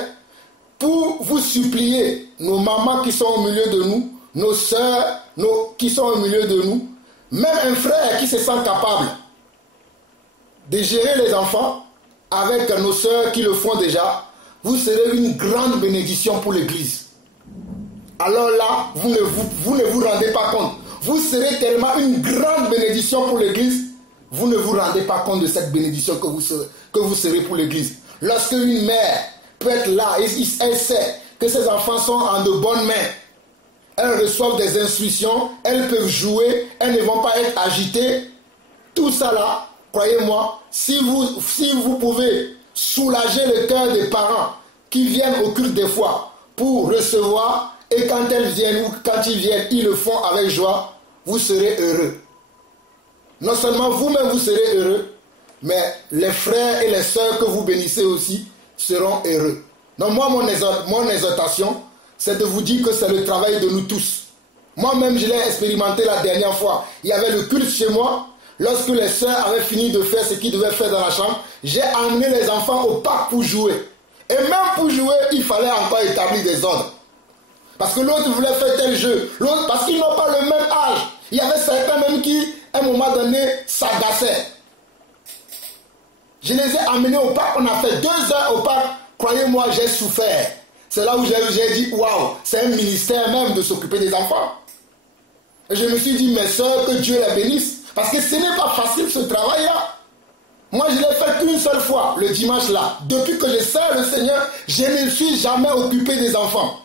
pour vous supplier, nos mamans qui sont au milieu de nous, nos sœurs qui sont au milieu de nous, même un frère qui se sent capable de gérer les enfants avec nos sœurs qui le font déjà, vous serez une grande bénédiction pour l'Église. Alors là, vous ne vous rendez pas compte. Vous serez tellement une grande bénédiction pour l'Église. vous ne vous rendez pas compte de cette bénédiction que vous serez pour l'Église. Lorsque une mère peut être là et elle sait que ses enfants sont en de bonnes mains, elles reçoivent des instructions, elles peuvent jouer, elles ne vont pas être agitées. Tout ça là, croyez-moi, si vous pouvez soulager le cœur des parents qui viennent au culte des fois pour recevoir, et quand elles viennent ou quand ils viennent, ils le font avec joie, vous serez heureux. Non seulement vous-même vous serez heureux, mais les frères et les sœurs que vous bénissez aussi seront heureux. Donc moi, mon exhortation, c'est de vous dire que c'est le travail de nous tous. Moi-même, je l'ai expérimenté la dernière fois. Il y avait le culte chez moi. Lorsque les sœurs avaient fini de faire ce qu'ils devaient faire dans la chambre, j'ai amené les enfants au parc pour jouer. Et même pour jouer, il fallait encore établir des ordres. Parce que l'autre voulait faire tel jeu. L'autre, parce qu'ils n'ont pas le même âge. Il y avait certains même qui, à un moment donné, s'agaçaient. Je les ai amenés au parc. On a fait 2 heures au parc. Croyez-moi, j'ai souffert. C'est là où j'ai dit, waouh, c'est un ministère même de s'occuper des enfants. Et je me suis dit, mes soeurs, que Dieu les bénisse. Parce que ce n'est pas facile ce travail-là. Moi, je l'ai fait qu'une seule fois, le dimanche là. Depuis que je sers le Seigneur, je ne me suis jamais occupé des enfants.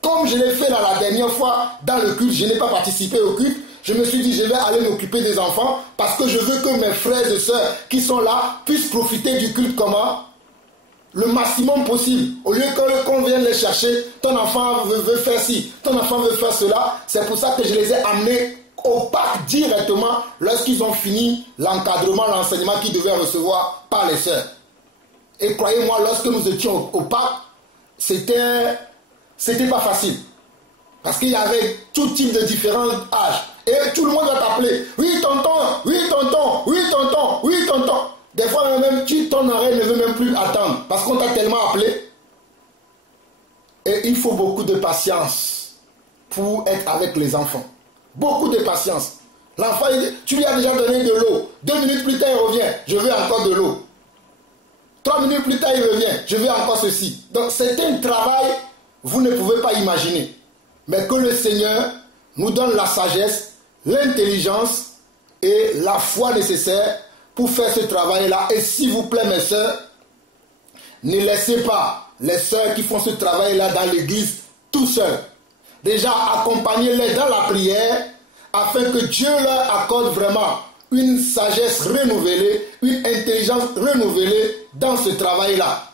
Comme je l'ai fait la dernière fois dans le culte, je n'ai pas participé au culte. Je me suis dit, je vais aller m'occuper des enfants parce que je veux que mes frères et sœurs qui sont là puissent profiter du culte comment? Le maximum possible. Au lieu qu'on vienne les chercher, ton enfant veut faire ci, ton enfant veut faire cela. C'est pour ça que je les ai amenés au parc directement lorsqu'ils ont fini l'encadrement, l'enseignement qu'ils devaient recevoir par les sœurs. Et croyez-moi, lorsque nous étions au parc, c'était pas facile. Parce qu'il y avait tout type de différents âges. Et tout le monde va t'appeler. Oui, tonton, oui, tonton, oui, tonton, oui, tonton. Des fois, même ton oreille ne veut même plus attendre. Parce qu'on t'a tellement appelé. Et il faut beaucoup de patience pour être avec les enfants. Beaucoup de patience. L'enfant, tu lui as déjà donné de l'eau. 2 minutes plus tard, il revient. Je veux encore de l'eau. 3 minutes plus tard, il revient. Je veux encore ceci. Donc, c'est un travail, vous ne pouvez pas imaginer. Mais que le Seigneur nous donne la sagesse, l'intelligence et la foi nécessaires pour faire ce travail-là. Et s'il vous plaît, mes sœurs, ne laissez pas les sœurs qui font ce travail-là dans l'église tout seuls. Déjà, accompagnez-les dans la prière afin que Dieu leur accorde vraiment une sagesse renouvelée, une intelligence renouvelée dans ce travail-là.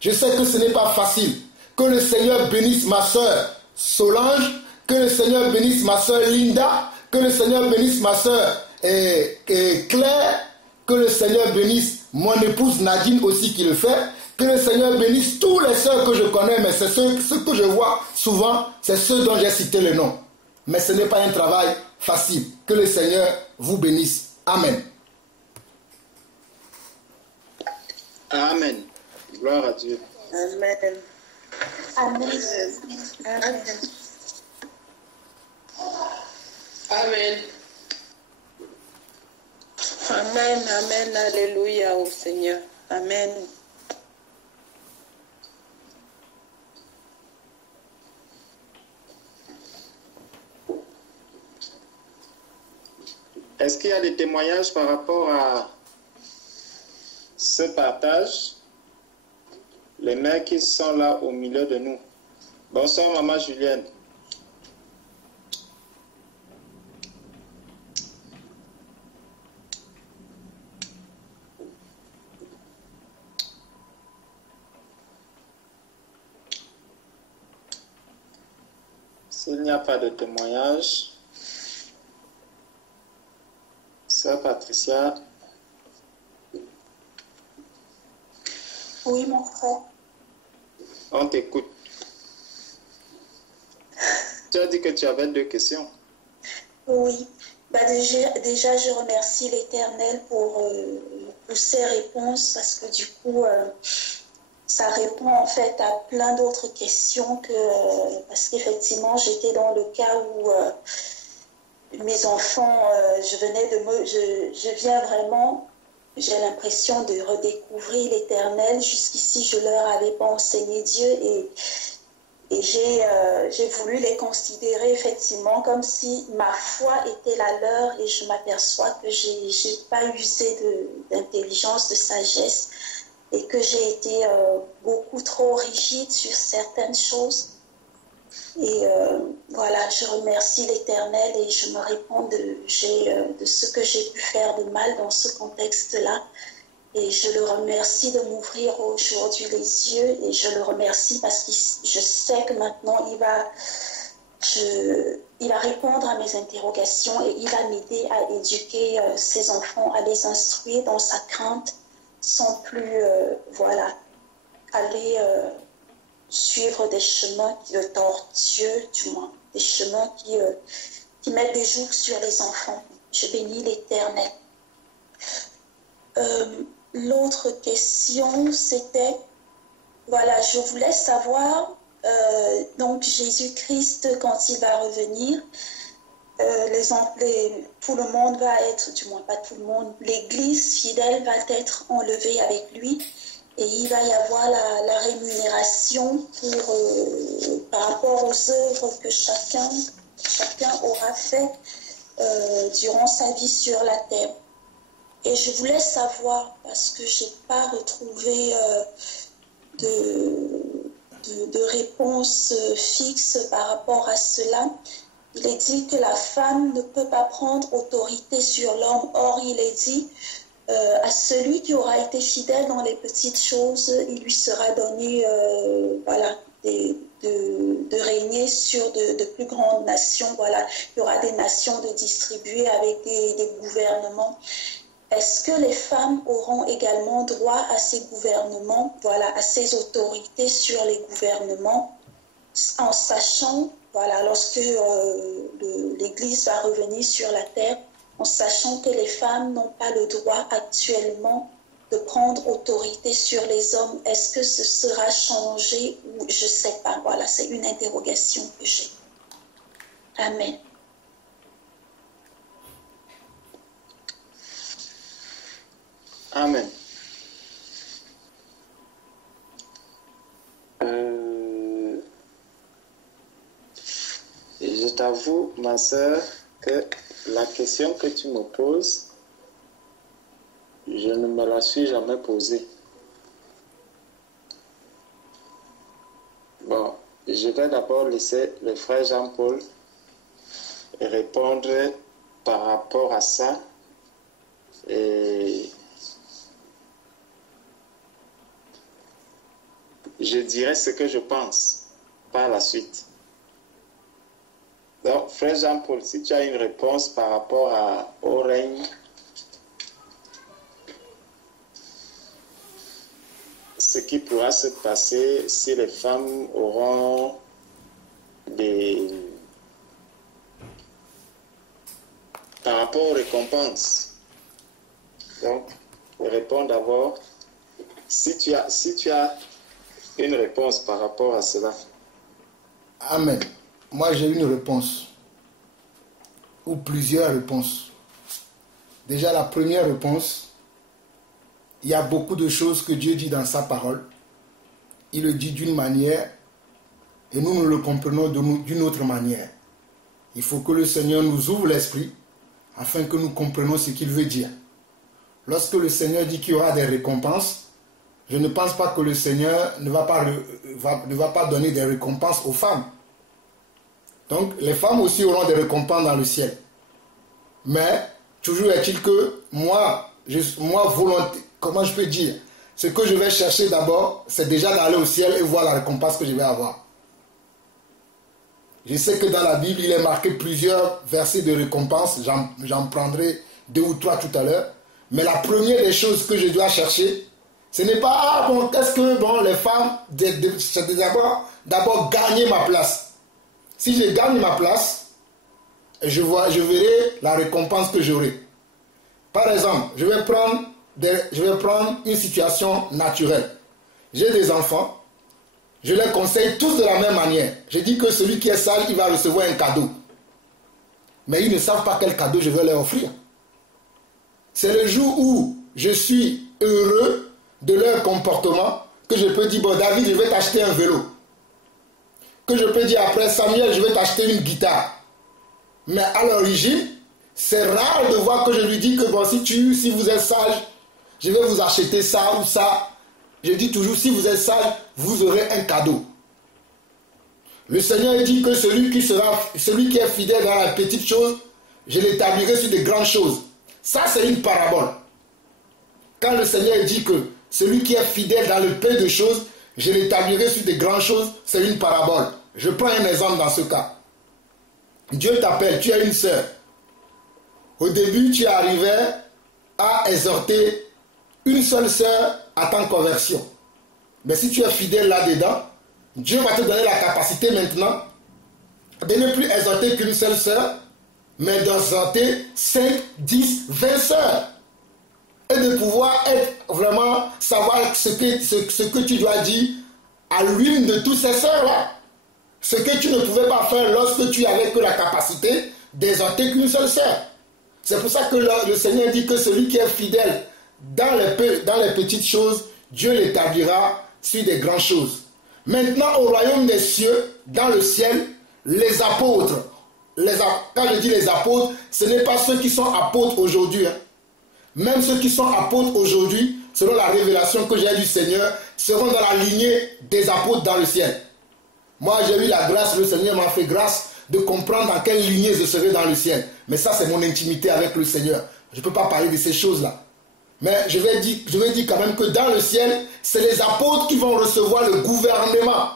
Je sais que ce n'est pas facile. Que le Seigneur bénisse ma sœur Solange, que le Seigneur bénisse ma sœur Linda, que le Seigneur bénisse ma sœur Claire, que le Seigneur bénisse mon épouse Nadine aussi qui le fait, que le Seigneur bénisse tous les sœurs que je connais, mais c'est ceux que je vois souvent, c'est ceux dont j'ai cité le nom. Mais ce n'est pas un travail facile. Que le Seigneur vous bénisse. Amen. Amen. Gloire à Dieu. Amen. Amen. Amen. Amen. Amen. Amen. Alléluia au Seigneur. Amen. Est-ce qu'il y a des témoignages par rapport à ce partage? Les mères qui sont là au milieu de nous. Bonsoir, maman Julienne. S'il n'y a pas de témoignage, Sœur Patricia. Oui, mon frère. On t'écoute. Tu as dit que tu avais 2 questions. Oui. Déjà, je remercie l'Éternel pour ces réponses parce que du coup, ça répond en fait à plein d'autres questions parce qu'effectivement, j'étais dans le cas où mes enfants, je viens vraiment, j'ai l'impression de redécouvrir l'Éternel. Jusqu'ici, je leur avais pas enseigné Dieu et Et j'ai voulu les considérer effectivement comme si ma foi était la leur, et je m'aperçois que je n'ai pas usé d'intelligence, de sagesse, et que j'ai été beaucoup trop rigide sur certaines choses. Et voilà, je remercie l'Éternel et je me réponds de ce que j'ai pu faire de mal dans ce contexte-là. Et je le remercie de m'ouvrir aujourd'hui les yeux, et je le remercie parce que je sais que maintenant il va répondre à mes interrogations et il va m'aider à éduquer ses enfants, à les instruire dans sa crainte, sans plus voilà, aller suivre des chemins tortueux, du moins, des chemins qui mettent des jougs sur les enfants. Je bénis l'Éternel. L'autre question, c'était, voilà, je voulais savoir, donc Jésus-Christ, quand il va revenir, tout le monde va être, du moins pas tout le monde, l'Église fidèle va être enlevée avec lui, et il va y avoir la rémunération par rapport aux œuvres que chacun aura fait durant sa vie sur la terre. Et je voulais savoir, parce que je n'ai pas retrouvé de réponse fixe par rapport à cela. Il est dit que la femme ne peut pas prendre autorité sur l'homme. Or, il est dit, à celui qui aura été fidèle dans les petites choses, il lui sera donné voilà, de régner sur de plus grandes nations. Voilà. Il y aura des nations de distribuer avec des gouvernements. Est-ce que les femmes auront également droit à ces gouvernements, voilà, à ces autorités sur les gouvernements, en sachant, voilà, lorsque l'Église va revenir sur la terre, en sachant que les femmes n'ont pas le droit actuellement de prendre autorité sur les hommes? Est-ce que ce sera changé ou je ne sais pas? Voilà, c'est une interrogation que j'ai. Amen. Amen. Je t'avoue, ma sœur, que la question que tu me poses, je ne me la suis jamais posée. Bon, je vais d'abord laisser le frère Jean-Paul répondre par rapport à ça. Et je dirai ce que je pense par la suite. Donc, frère Jean-Paul, si tu as une réponse par rapport au règne, ce qui pourra se passer si les femmes auront par rapport aux récompenses. Donc, réponds d'abord si tu as une réponse par rapport à cela. Amen. Moi, j'ai une réponse, ou plusieurs réponses. Déjà, la première réponse, il y a beaucoup de choses que Dieu dit dans sa parole. Il le dit d'une manière, et nous le comprenons d'une autre manière. Il faut que le Seigneur nous ouvre l'esprit, afin que nous comprenions ce qu'il veut dire. Lorsque le Seigneur dit qu'il y aura des récompenses, je ne pense pas que le Seigneur ne va pas donner des récompenses aux femmes. Donc, les femmes aussi auront des récompenses dans le ciel. Mais, toujours est-il que moi, volonté, comment je peux dire, ce que je vais chercher d'abord, c'est déjà d'aller au ciel et voir la récompense que je vais avoir. Je sais que dans la Bible, il est marqué plusieurs versets de récompense. J'en prendrai 2 ou 3 tout à l'heure. Mais la première des choses que je dois chercher, ce n'est pas, les femmes, c'est d'abord gagner ma place. Si je gagne ma place, je verrai la récompense que j'aurai. Par exemple, je vais prendre une situation naturelle. J'ai des enfants, je les conseille tous de la même manière. Je dis que celui qui est sage, il va recevoir un cadeau. Mais ils ne savent pas quel cadeau je vais leur offrir. C'est le jour où je suis heureux de leur comportement que je peux dire, bon David, je vais t'acheter un vélo. que je peux dire après, Samuel, je vais t'acheter une guitare. Mais à l'origine, c'est rare de voir que je lui dis que bon, si vous êtes sage, je vais vous acheter ça ou ça. Je dis toujours, si vous êtes sage, vous aurez un cadeau. Le Seigneur dit que celui qui est fidèle dans la petite chose, je l'établirai sur des grandes choses. Ça, c'est une parabole. Quand le Seigneur dit que celui qui est fidèle dans le peu de choses, je l'établirai sur des grandes choses, c'est une parabole. Je prends un exemple dans ce cas. Dieu t'appelle, tu as une sœur. Au début, tu arrivais à exhorter une seule sœur à ta conversion. Mais si tu es fidèle là-dedans, Dieu va te donner la capacité maintenant de ne plus exhorter qu'une seule sœur, mais d'exhorter 5, 10, 20 sœurs. Et de pouvoir vraiment savoir ce que tu dois dire à l'une de toutes ces sœurs-là. Ce que tu ne pouvais pas faire lorsque tu n'avais que la capacité d'exhorter qu'une seule sœur. C'est pour ça que le Seigneur dit que celui qui est fidèle dans les petites choses, Dieu l'établira sur des grandes choses. Maintenant, au royaume des cieux, dans le ciel, les apôtres, quand je dis les apôtres, ce n'est pas ceux qui sont apôtres aujourd'hui. Même ceux qui sont apôtres aujourd'hui, selon la révélation que j'ai du Seigneur, seront dans la lignée des apôtres dans le ciel. Moi, j'ai eu la grâce, le Seigneur m'a fait grâce de comprendre dans quelle lignée je serai dans le ciel. Mais ça, c'est mon intimité avec le Seigneur. Je ne peux pas parler de ces choses-là. Mais je vais dire quand même que dans le ciel, c'est les apôtres qui vont recevoir le gouvernement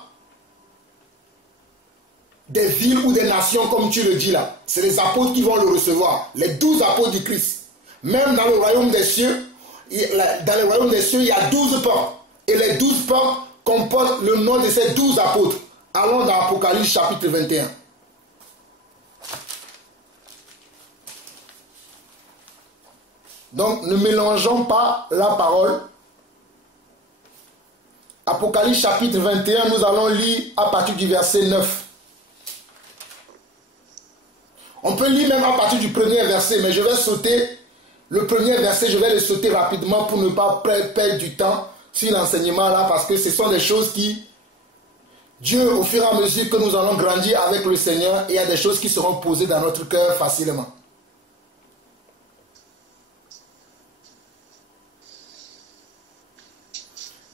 des villes ou des nations, comme tu le dis là. C'est les apôtres qui vont le recevoir. Les 12 apôtres du Christ. Même dans le royaume des cieux, il y a 12 portes. Et les 12 portes comportent le nom de ces 12 apôtres. Allons dans Apocalypse chapitre 21. Donc, ne mélangeons pas la parole. Apocalypse chapitre 21, nous allons lire à partir du verset 9. On peut lire même à partir du premier verset, mais je vais sauter le premier verset, je vais le sauter rapidement pour ne pas perdre du temps sur l'enseignement là, parce que ce sont des choses qui, Dieu, au fur et à mesure que nous allons grandir avec le Seigneur, il y a des choses qui seront posées dans notre cœur facilement.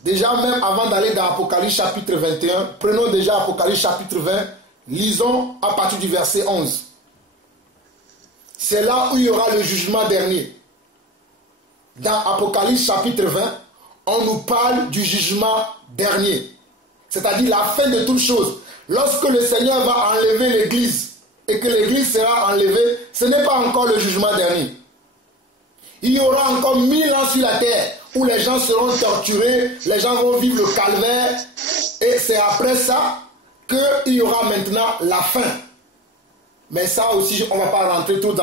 Déjà, même avant d'aller dans Apocalypse chapitre 21, prenons déjà Apocalypse chapitre 20, lisons à partir du verset 11. C'est là où il y aura le jugement dernier. Dans Apocalypse chapitre 20, on nous parle du jugement dernier. C'est-à-dire la fin de toutes choses. Lorsque le Seigneur va enlever l'église et que l'église sera enlevée, ce n'est pas encore le jugement dernier. Il y aura encore 1000 ans sur la terre où les gens seront torturés, les gens vont vivre le calvaire, et c'est après ça qu'il y aura maintenant la fin. Mais ça aussi, on ne va pas rentrer trop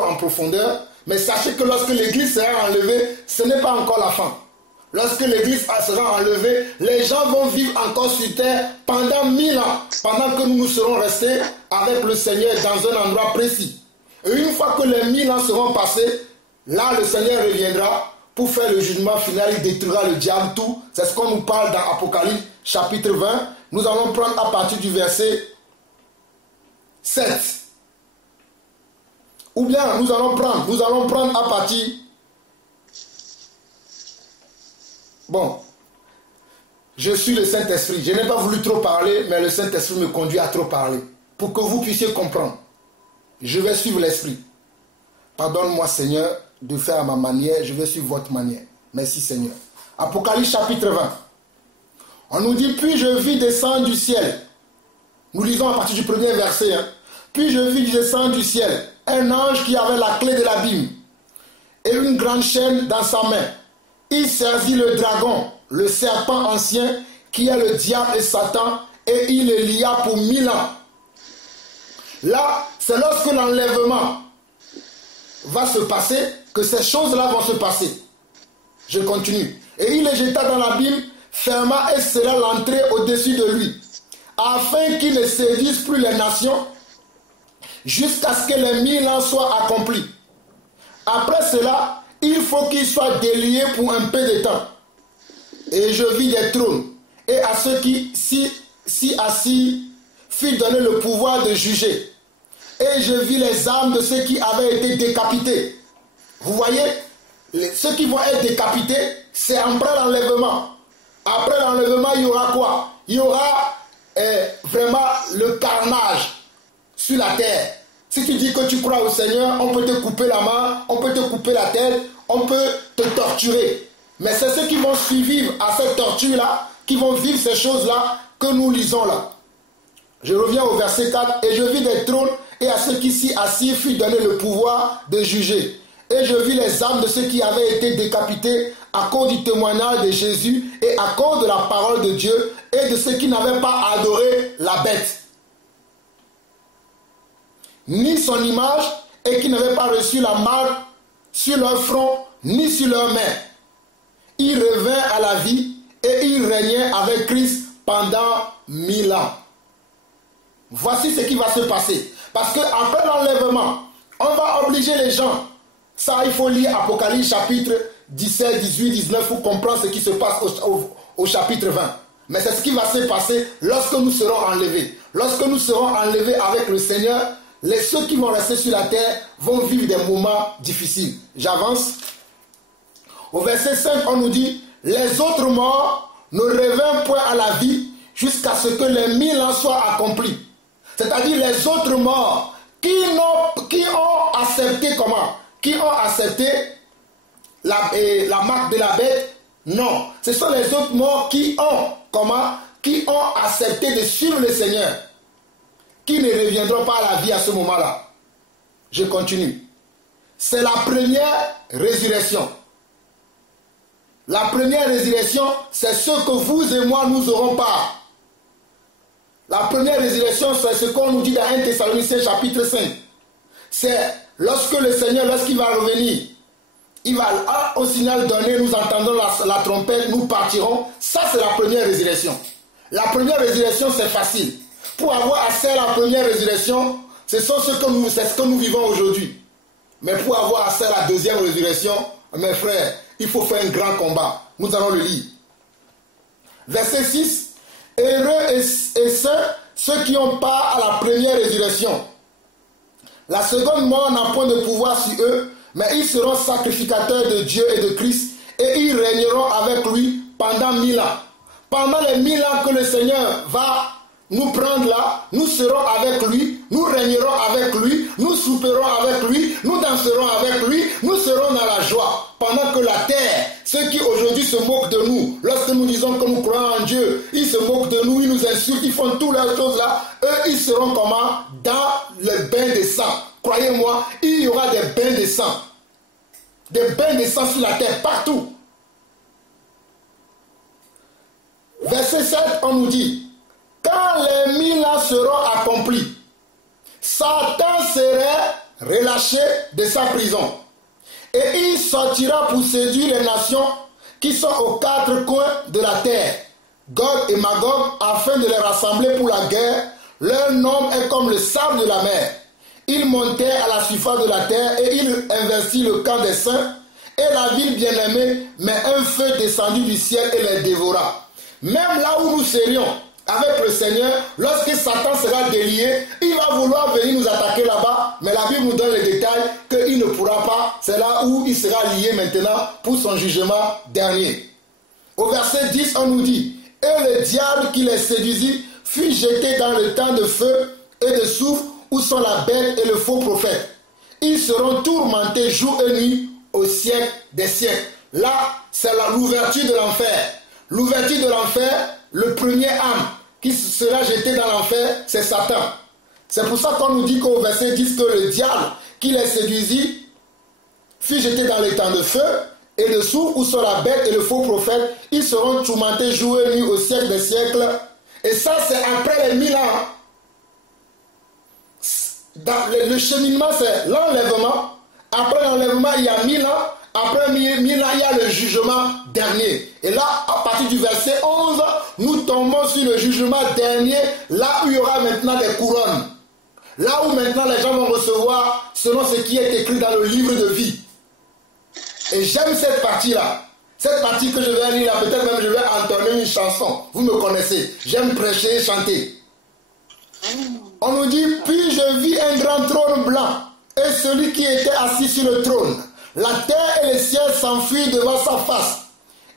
en profondeur, mais sachez que lorsque l'église sera enlevée, ce n'est pas encore la fin. Lorsque l'église sera enlevée, les gens vont vivre encore sur terre pendant 1000 ans, pendant que nous serons restés avec le Seigneur dans un endroit précis. Et une fois que les 1000 ans seront passés, là le Seigneur reviendra pour faire le jugement final, il détruira le diable, tout. C'est ce qu'on nous parle dans Apocalypse chapitre 20. Nous allons prendre à partir du verset 7. Ou bien nous allons prendre à partir... Bon, je suis le Saint-Esprit. Je n'ai pas voulu trop parler, mais le Saint-Esprit me conduit à trop parler. Pour que vous puissiez comprendre. Je vais suivre l'Esprit. Pardonne-moi, Seigneur, de faire à ma manière. Je vais suivre votre manière. Merci, Seigneur. Apocalypse chapitre 20. On nous dit, puis je vis descendre du ciel. Nous lisons à partir du premier verset. Puis je vis descendre du ciel un ange qui avait la clé de l'abîme et une grande chaîne dans sa main. Il saisit le dragon, le serpent ancien, qui est le diable et Satan, et il le lia pour 1000 ans. Là, c'est lorsque l'enlèvement va se passer que ces choses-là vont se passer. Je continue. Et il le jeta dans l'abîme, ferma et scella l'entrée au-dessus de lui, afin qu'il ne séduise plus les nations, jusqu'à ce que les 1000 ans soient accomplis. Après cela, il faut qu'il soit délié pour un peu de temps. Et je vis des trônes, et à ceux qui s'y assis fut donné le pouvoir de juger. Et je vis les âmes de ceux qui avaient été décapités. Vous voyez, ceux qui vont être décapités, c'est après l'enlèvement. Après l'enlèvement, il y aura quoi? Il y aura vraiment le carnage sur la terre. Si tu dis que tu crois au Seigneur, on peut te couper la main, on peut te couper la tête, on peut te torturer. Mais c'est ceux qui vont survivre à cette torture-là, qui vont vivre ces choses-là que nous lisons là. Je reviens au verset 4. Et je vis des trônes, et à ceux qui s'y assirent fut donné le pouvoir de juger. Et je vis les âmes de ceux qui avaient été décapités à cause du témoignage de Jésus et à cause de la parole de Dieu et de ceux qui n'avaient pas adoré la bête, ni son image, et qui n'avaient pas reçu la marque sur leur front ni sur leurs mains. Ils revinrent à la vie et ils régnaient avec Christ pendant 1000 ans. Voici ce qui va se passer. Parce qu'après l'enlèvement, on va obliger les gens. Ça, il faut lire Apocalypse chapitre 17, 18, 19 pour comprendre ce qui se passe au chapitre 20. Mais c'est ce qui va se passer lorsque nous serons enlevés. Lorsque nous serons enlevés avec le Seigneur, ceux qui vont rester sur la terre vont vivre des moments difficiles. J'avance. Au verset 5, on nous dit « Les autres morts ne revinrent point à la vie jusqu'à ce que les 1000 ans soient accomplis. » C'est-à-dire les autres morts qui ont accepté comment? Qui ont accepté la marque de la bête? Non. Ce sont les autres morts qui ont comment? Qui ont accepté de suivre le Seigneur, qui ne reviendront pas à la vie à ce moment-là. Je continue. C'est la première résurrection. La première résurrection, c'est ce que vous et moi nous aurons pas. La première résurrection, c'est ce qu'on nous dit dans 1 Thessaloniciens chapitre 5. C'est lorsque le Seigneur, lorsqu'il va revenir, il va au signal donné, nous entendons la trompette, nous partirons. Ça, c'est la première résurrection. La première résurrection, c'est facile. Pour avoir accès à la première résurrection, c'est ce que nous vivons aujourd'hui. Mais pour avoir accès à la deuxième résurrection, mes frères, il faut faire un grand combat. Nous allons le lire. Verset 6. Heureux et ceux qui ont part à la première résurrection. La seconde mort n'a point de pouvoir sur eux, mais ils seront sacrificateurs de Dieu et de Christ, et ils régneront avec lui pendant 1000 ans. Pendant les 1000 ans que le Seigneur va nous prendre là, nous serons avec lui, nous régnerons avec lui, nous souperons avec lui, nous danserons avec lui, nous serons dans la joie. Pendant que la terre, ceux qui aujourd'hui se moquent de nous, lorsque nous disons que nous croyons en Dieu, ils se moquent de nous, ils nous insultent, ils font toutes les choses là, eux ils seront comment? Dans le bain de sang. Croyez-moi, il y aura des bains de sang. Des bains de sang sur la terre, partout. Verset 7, on nous dit, quand les 1000 ans seront accomplis, Satan serait relâché de sa prison. Et il sortira pour séduire les nations qui sont aux quatre coins de la terre, Gog et Magog, afin de les rassembler pour la guerre. Leur nombre est comme le sable de la mer. Ils montèrent à la surface de la terre et ils investirent le camp des saints et la ville bien-aimée, mais un feu descendu du ciel et les dévora. Même là où nous serions avec le Seigneur, lorsque Satan sera délié, il va vouloir venir nous attaquer là-bas, mais la Bible nous donne les détails qu'il ne pourra pas. C'est là où il sera lié maintenant pour son jugement dernier. Au verset 10, on nous dit, « Et le diable qui les séduisit fut jeté dans le temps de feu et de soufre où sont la bête et le faux prophète. Ils seront tourmentés jour et nuit au siècle des siècles. » Là, c'est l'ouverture de l'enfer. L'ouverture de l'enfer, le premier âme qui sera jeté dans l'enfer, c'est Satan. C'est pour ça qu'on nous dit qu'au verset 10 que le diable qui les séduisit fut jeté dans les temps de feu et de soufre où sont la bête et le faux prophète. Ils seront tourmentés jour et nuit au siècle des siècles. Et ça, c'est après les 1000 ans. Dans le cheminement, c'est l'enlèvement. Après l'enlèvement, il y a 1000 ans. Après 1000 ans, il y a le jugement dernier. Et là, à partir du verset 11, nous tombons sur le jugement dernier, là où il y aura maintenant des couronnes. Là où maintenant les gens vont recevoir selon ce qui est écrit dans le livre de vie. Et j'aime cette partie-là. Cette partie que je vais lire là, peut-être même je vais entonner une chanson. Vous me connaissez. J'aime prêcher et chanter. On nous dit, puis je vis un grand trône blanc, et celui qui était assis sur le trône. La terre et le ciel s'enfuirent devant sa face,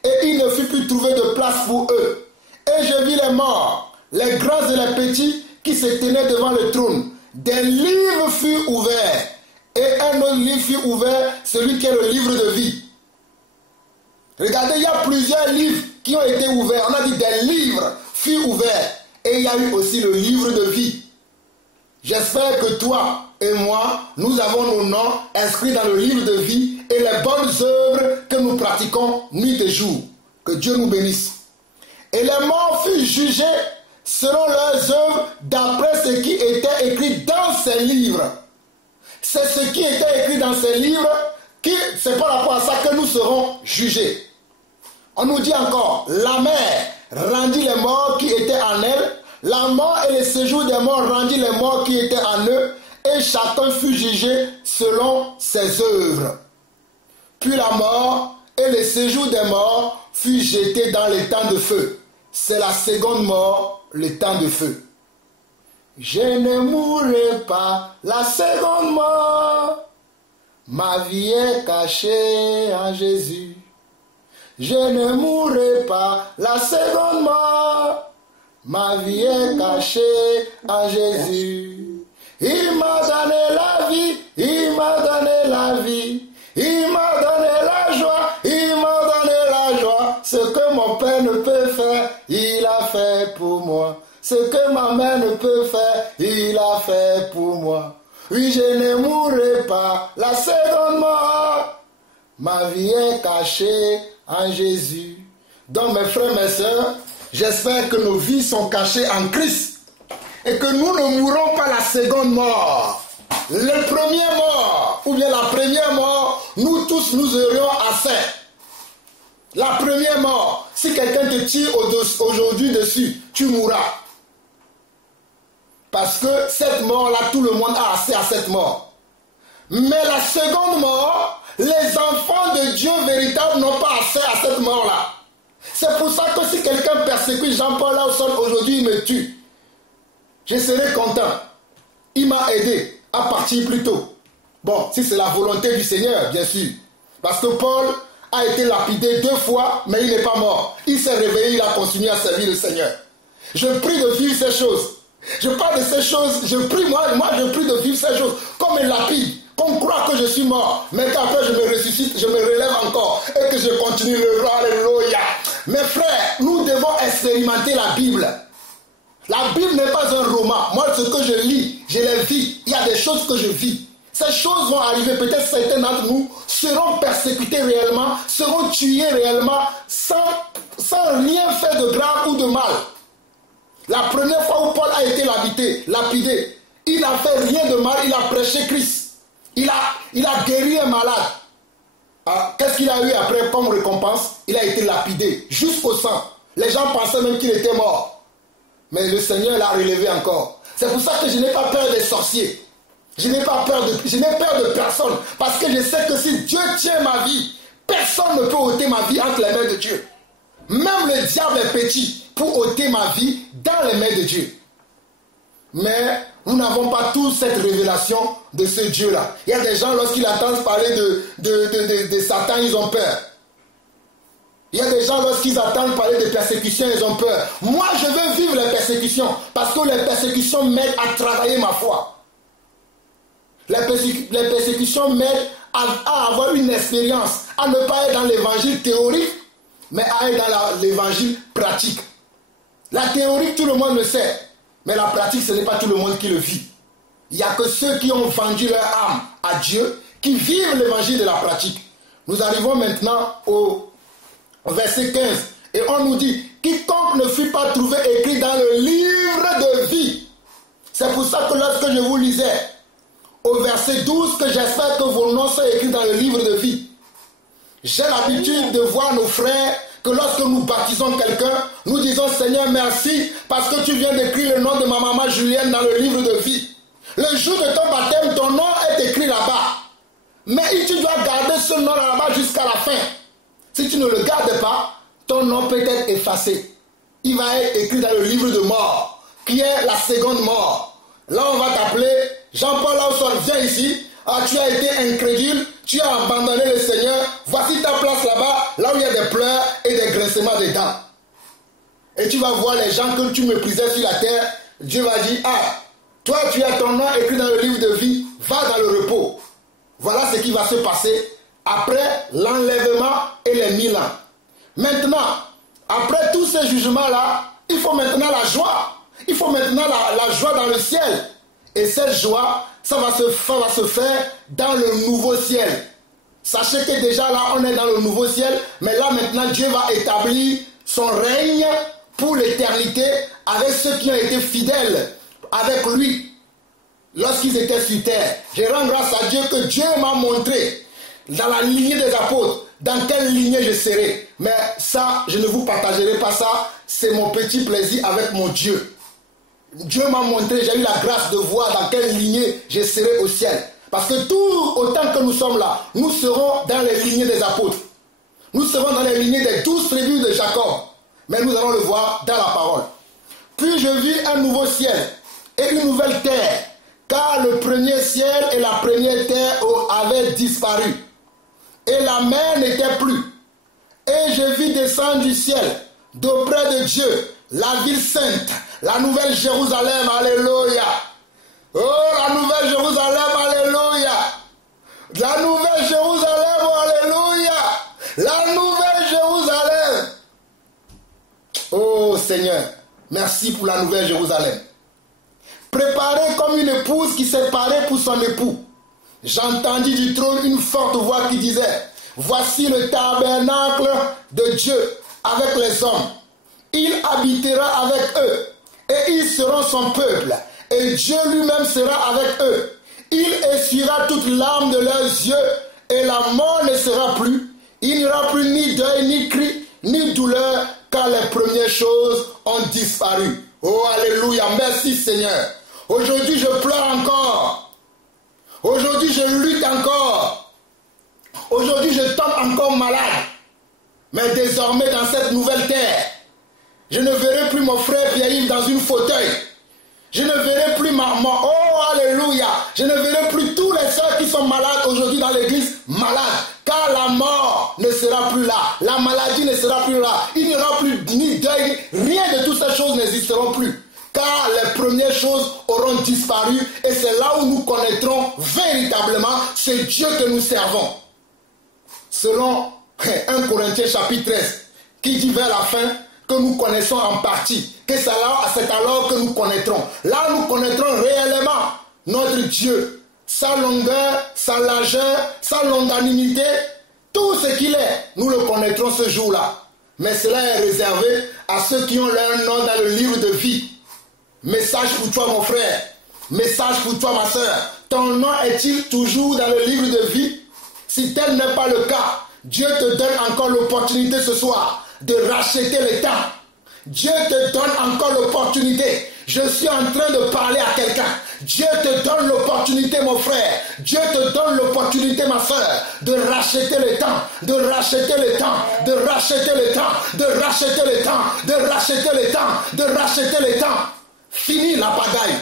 et il ne fut plus trouvé de place pour eux. Et je vis les morts, les grands et les petits, qui se tenaient devant le trône. Des livres furent ouverts, et un autre livre fut ouvert, celui qui est le livre de vie. Regardez, il y a plusieurs livres qui ont été ouverts. On a dit des livres furent ouverts, et il y a eu aussi le livre de vie. J'espère que toi et moi, nous avons nos noms inscrits dans le livre de vie et les bonnes œuvres que nous pratiquons nuit et jour. Que Dieu nous bénisse. Et les morts furent jugés selon leurs œuvres d'après ce qui était écrit dans ces livres. C'est ce qui était écrit dans ces livres c'est par rapport à ça que nous serons jugés. On nous dit encore, la mer rendit les morts qui étaient en elle, la mort et le séjour des morts rendit les morts qui étaient en eux, et chacun fut jugé selon ses œuvres. Puis la mort et le séjour des morts fut jeté dans les temps de feu. C'est la seconde mort, le temps de feu. Je ne mourrai pas la seconde mort. Ma vie est cachée en Jésus. Je ne mourrai pas la seconde mort. Ma vie est cachée en Jésus. Il m'a donné la vie, il m'a donné la vie. Il m'a donné la joie, il m'a donné la joie. Ce que mon père ne peut faire, il a fait pour moi. Ce que ma mère ne peut faire, il a fait pour moi. Oui, je ne mourrai pas la seconde mort. Ma vie est cachée en Jésus. Donc mes frères, mes sœurs, j'espère que nos vies sont cachées en Christ. Et que nous ne mourrons pas la seconde mort. Le premier mort, ou bien la première mort, nous tous nous aurions assez. La première mort, si quelqu'un te tire aujourd'hui dessus, tu mourras. Parce que cette mort-là, tout le monde a assez à cette mort. Mais la seconde mort, les enfants de Dieu véritable n'ont pas assez à cette mort-là. C'est pour ça que si quelqu'un persécute Jean-Paul là au sol aujourd'hui, il me tue. Je serai content. Il m'a aidé à partir plus tôt. Bon, si c'est la volonté du Seigneur, bien sûr. Parce que Paul a été lapidé 2 fois, mais il n'est pas mort. Il s'est réveillé, il a continué à servir le Seigneur. Je prie de vivre ces choses. Je parle de ces choses, je prie, moi je prie de vivre ces choses comme un lapide, qu'on croit que je suis mort, mais qu'après je me ressuscite, je me relève encore et que je continue le roi, alléluia. Mes frères, nous devons expérimenter la Bible. La Bible n'est pas un roman. Moi, ce que je lis, je les vis. Il y a des choses que je vis. Ces choses vont arriver. Peut-être certains d'entre nous seront persécutés réellement, seront tués réellement, sans rien faire de grave ou de mal. La première fois où Paul a été lapidé, il n'a fait rien de mal, il a prêché Christ. Il a guéri un malade. Qu'est-ce qu'il a eu après comme récompense? Il a été lapidé jusqu'au sang. Les gens pensaient même qu'il était mort. Mais le Seigneur l'a relevé encore. C'est pour ça que je n'ai pas peur des sorciers. Je n'ai peur de personne. Parce que je sais que si Dieu tient ma vie, personne ne peut ôter ma vie entre les mains de Dieu. Même le diable est petit pour ôter ma vie dans les mains de Dieu. Mais nous n'avons pas tous cette révélation de ce Dieu-là. Il y a des gens, lorsqu'ils entendent parler de Satan, ils ont peur. Il y a des gens, lorsqu'ils entendent parler de persécutions, ils ont peur. Moi, je veux vivre les persécutions parce que les persécutions m'aident à travailler ma foi. Les persécutions m'aident à avoir une expérience, à ne pas être dans l'évangile théorique, mais à être dans l'évangile pratique. La théorie, tout le monde le sait, mais la pratique, ce n'est pas tout le monde qui le vit. Il n'y a que ceux qui ont vendu leur âme à Dieu qui vivent l'évangile de la pratique. Nous arrivons maintenant au verset 15. Et on nous dit, quiconque ne fut pas trouvé écrit dans le livre de vie. C'est pour ça que lorsque je vous lisais au verset 12, que j'espère que vos noms sont écrits dans le livre de vie. J'ai l'habitude de voir nos frères que lorsque nous baptisons quelqu'un, nous disons Seigneur merci parce que tu viens d'écrire le nom de ma maman Julienne dans le livre de vie. Le jour de ton baptême, ton nom est écrit là-bas. Mais tu dois garder ce nom là-bas jusqu'à la fin. Si tu ne le gardes pas, ton nom peut être effacé. Il va être écrit dans le livre de mort, qui est la seconde mort. Là, on va t'appeler Jean-Paul Lawson, viens ici. Ah, tu as été incrédule, tu as abandonné le Seigneur. Voici ta place là-bas, là où il y a des pleurs et des grincements des dents. Et tu vas voir les gens que tu méprisais sur la terre. Dieu va dire, ah, toi tu as ton nom écrit dans le livre de vie, va dans le repos. Voilà ce qui va se passer après l'enlèvement et les 1000 ans. Maintenant, après tous ces jugements-là, il faut maintenant la joie. Il faut maintenant la joie dans le ciel. Et cette joie, ça va se faire dans le nouveau ciel. Sachez que déjà là, on est dans le nouveau ciel. Mais là maintenant, Dieu va établir son règne pour l'éternité avec ceux qui ont été fidèles avec lui lorsqu'ils étaient sur terre. Je rends grâce à Dieu que Dieu m'a montré dans la lignée des apôtres dans quelle lignée je serai. Mais ça, je ne vous partagerai pas ça. C'est mon petit plaisir avec mon Dieu. Dieu m'a montré, j'ai eu la grâce de voir dans quelle lignée je serai au ciel. Parce que tout autant que nous sommes là, nous serons dans les lignées des apôtres. Nous serons dans les lignées des 12 tribus de Jacob. Mais nous allons le voir dans la parole. Puis je vis un nouveau ciel et une nouvelle terre, car le premier ciel et la première terre avaient disparu. Et la mer n'était plus. Et je vis descendre du ciel, d'auprès de Dieu, la ville sainte, la nouvelle Jérusalem, alléluia. Oh, la nouvelle Jérusalem, alléluia. La nouvelle Jérusalem, alléluia. La nouvelle Jérusalem. Oh Seigneur, merci pour la nouvelle Jérusalem. Préparée comme une épouse qui s'est parée pour son époux. J'entendis du trône une forte voix qui disait, voici le tabernacle de Dieu avec les hommes. Il habitera avec eux et ils seront son peuple. Et Dieu lui-même sera avec eux. Il essuiera toute larme de leurs yeux et la mort ne sera plus. Il n'y aura plus ni deuil, ni cri, ni douleur, car les premières choses ont disparu. Oh, alléluia, merci Seigneur. Aujourd'hui, je pleure encore. Aujourd'hui, je lutte encore. Aujourd'hui, je tombe encore malade. Mais désormais, dans cette nouvelle terre, je ne verrai plus mon frère Pierre-Yves dans une fauteuil. Je ne verrai plus oh, alléluia. Je ne verrai plus tous les sœurs qui sont malades aujourd'hui dans l'église malades. Car la mort ne sera plus là. La maladie ne sera plus là. Il n'y aura plus ni deuil. Rien de toutes ces choses n'existeront plus. Car les premières choses auront disparu. Et c'est là où nous connaîtrons véritablement ce Dieu que nous servons. Selon 1 Corinthiens chapitre 13, qui dit vers la fin que nous connaissons en partie, que c'est alors que nous connaîtrons. Là, nous connaîtrons réellement notre Dieu, sa longueur, sa largeur, sa longanimité, tout ce qu'il est, nous le connaîtrons ce jour-là. Mais cela est réservé à ceux qui ont leur nom dans le livre de vie. Message pour toi, mon frère. Message pour toi, ma soeur. Ton nom est-il toujours dans le livre de vie? Si tel n'est pas le cas, Dieu te donne encore l'opportunité ce soir de racheter le temps. Dieu te donne encore l'opportunité. Je suis en train de parler à quelqu'un. Dieu te donne l'opportunité, mon frère. Dieu te donne l'opportunité, ma soeur, de racheter le temps, de racheter le temps, de racheter le temps, de racheter le temps, de racheter le temps, de racheter le temps. Fini la pagaille.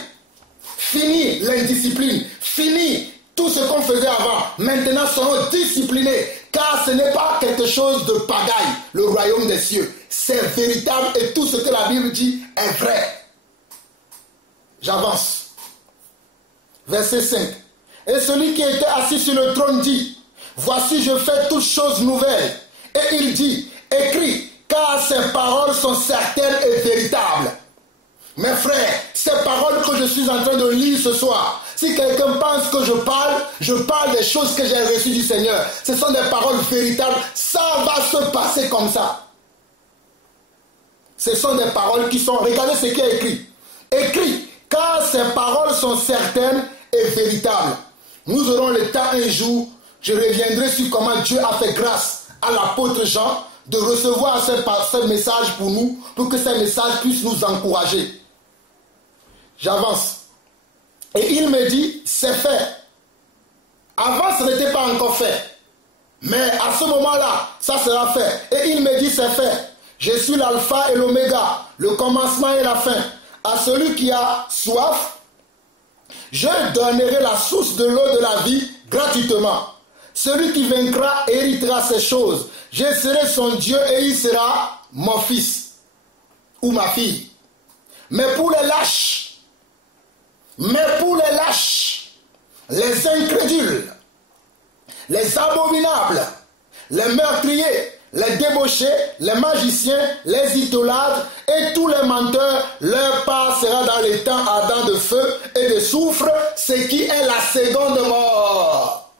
Fini l'indiscipline. Fini tout ce qu'on faisait avant. Maintenant, soyons disciplinés. Car ce n'est pas quelque chose de pagaille, le royaume des cieux. C'est véritable et tout ce que la Bible dit est vrai. J'avance. Verset 5. Et celui qui était assis sur le trône dit, voici je fais toutes choses nouvelles. Et il dit, écris, car ces paroles sont certaines et véritables. Mes frères, ces paroles que je suis en train de lire ce soir, si quelqu'un pense que je parle des choses que j'ai reçues du Seigneur. Ce sont des paroles véritables. Ça va se passer comme ça. Ce sont des paroles qui sont... Regardez ce qui est écrit. Écrit, car ces paroles sont certaines et véritables. Nous aurons le temps un jour, je reviendrai sur comment Dieu a fait grâce à l'apôtre Jean de recevoir ce message pour nous, pour que ce message puisse nous encourager. J'avance. Et il me dit, c'est fait. Avant, ce n'était pas encore fait. Mais à ce moment-là, ça sera fait. Et il me dit, c'est fait. Je suis l'alpha et l'oméga, le commencement et la fin. à celui qui a soif, je donnerai la source de l'eau de la vie gratuitement. Celui qui vaincra héritera ces choses. Je serai son Dieu et il sera mon fils ou ma fille. Mais pour les lâches, les incrédules, les abominables, les meurtriers, les débauchés, les magiciens, les idolâtres et tous les menteurs, leur part sera dans les temps ardents de feu et de soufre, ce qui est la seconde mort.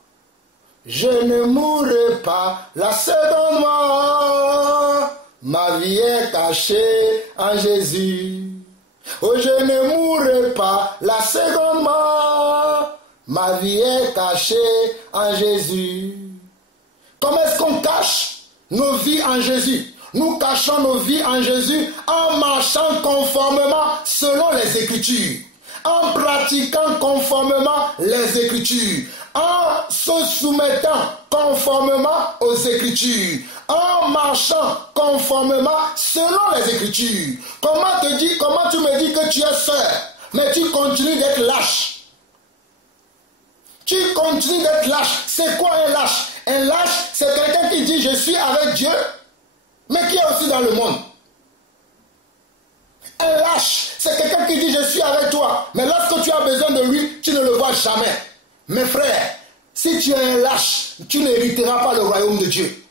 Je ne mourrai pas la seconde mort, ma vie est cachée en Jésus. Oh, je ne mourrai pas la seconde mort, ma vie est cachée en Jésus. Comment est-ce qu'on cache nos vies en Jésus? Nous cachons nos vies en Jésus en marchant conformément selon les Écritures, en pratiquant conformément les Écritures, en se soumettant conformément aux Écritures, en marchant conformément selon les Écritures. Comment tu me dis que tu es sœur, mais tu continues d'être lâche? Tu continues d'être lâche. C'est quoi un lâche? Un lâche, c'est quelqu'un qui dit je suis avec Dieu, mais qui est aussi dans le monde. Un lâche, c'est quelqu'un qui dit je suis avec toi, mais lorsque tu as besoin de lui, tu ne le vois jamais. Mes frères, si tu es un lâche, tu n'hériteras pas le royaume de Dieu.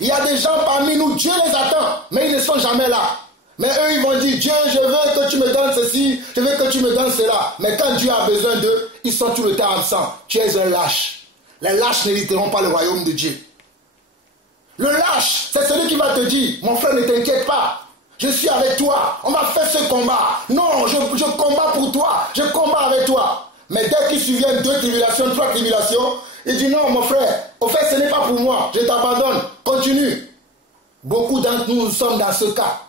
Il y a des gens parmi nous, Dieu les attend, mais ils ne sont jamais là. Mais eux, ils vont dire, Dieu, je veux que tu me donnes ceci, je veux que tu me donnes cela. Mais quand Dieu a besoin d'eux, ils sont tout le temps absents. Tu es un lâche. Les lâches n'hériteront pas le royaume de Dieu. Le lâche, c'est celui qui va te dire, mon frère, ne t'inquiète pas. Je suis avec toi. On va faire ce combat. Non, je combats pour toi. Je combats avec toi. Mais dès qu'il survient 2 tribulations, 3 tribulations, il dit non, mon frère, au fait, ce n'est pas pour moi. Je t'abandonne. Continue. Beaucoup d'entre nous sommes dans ce cas.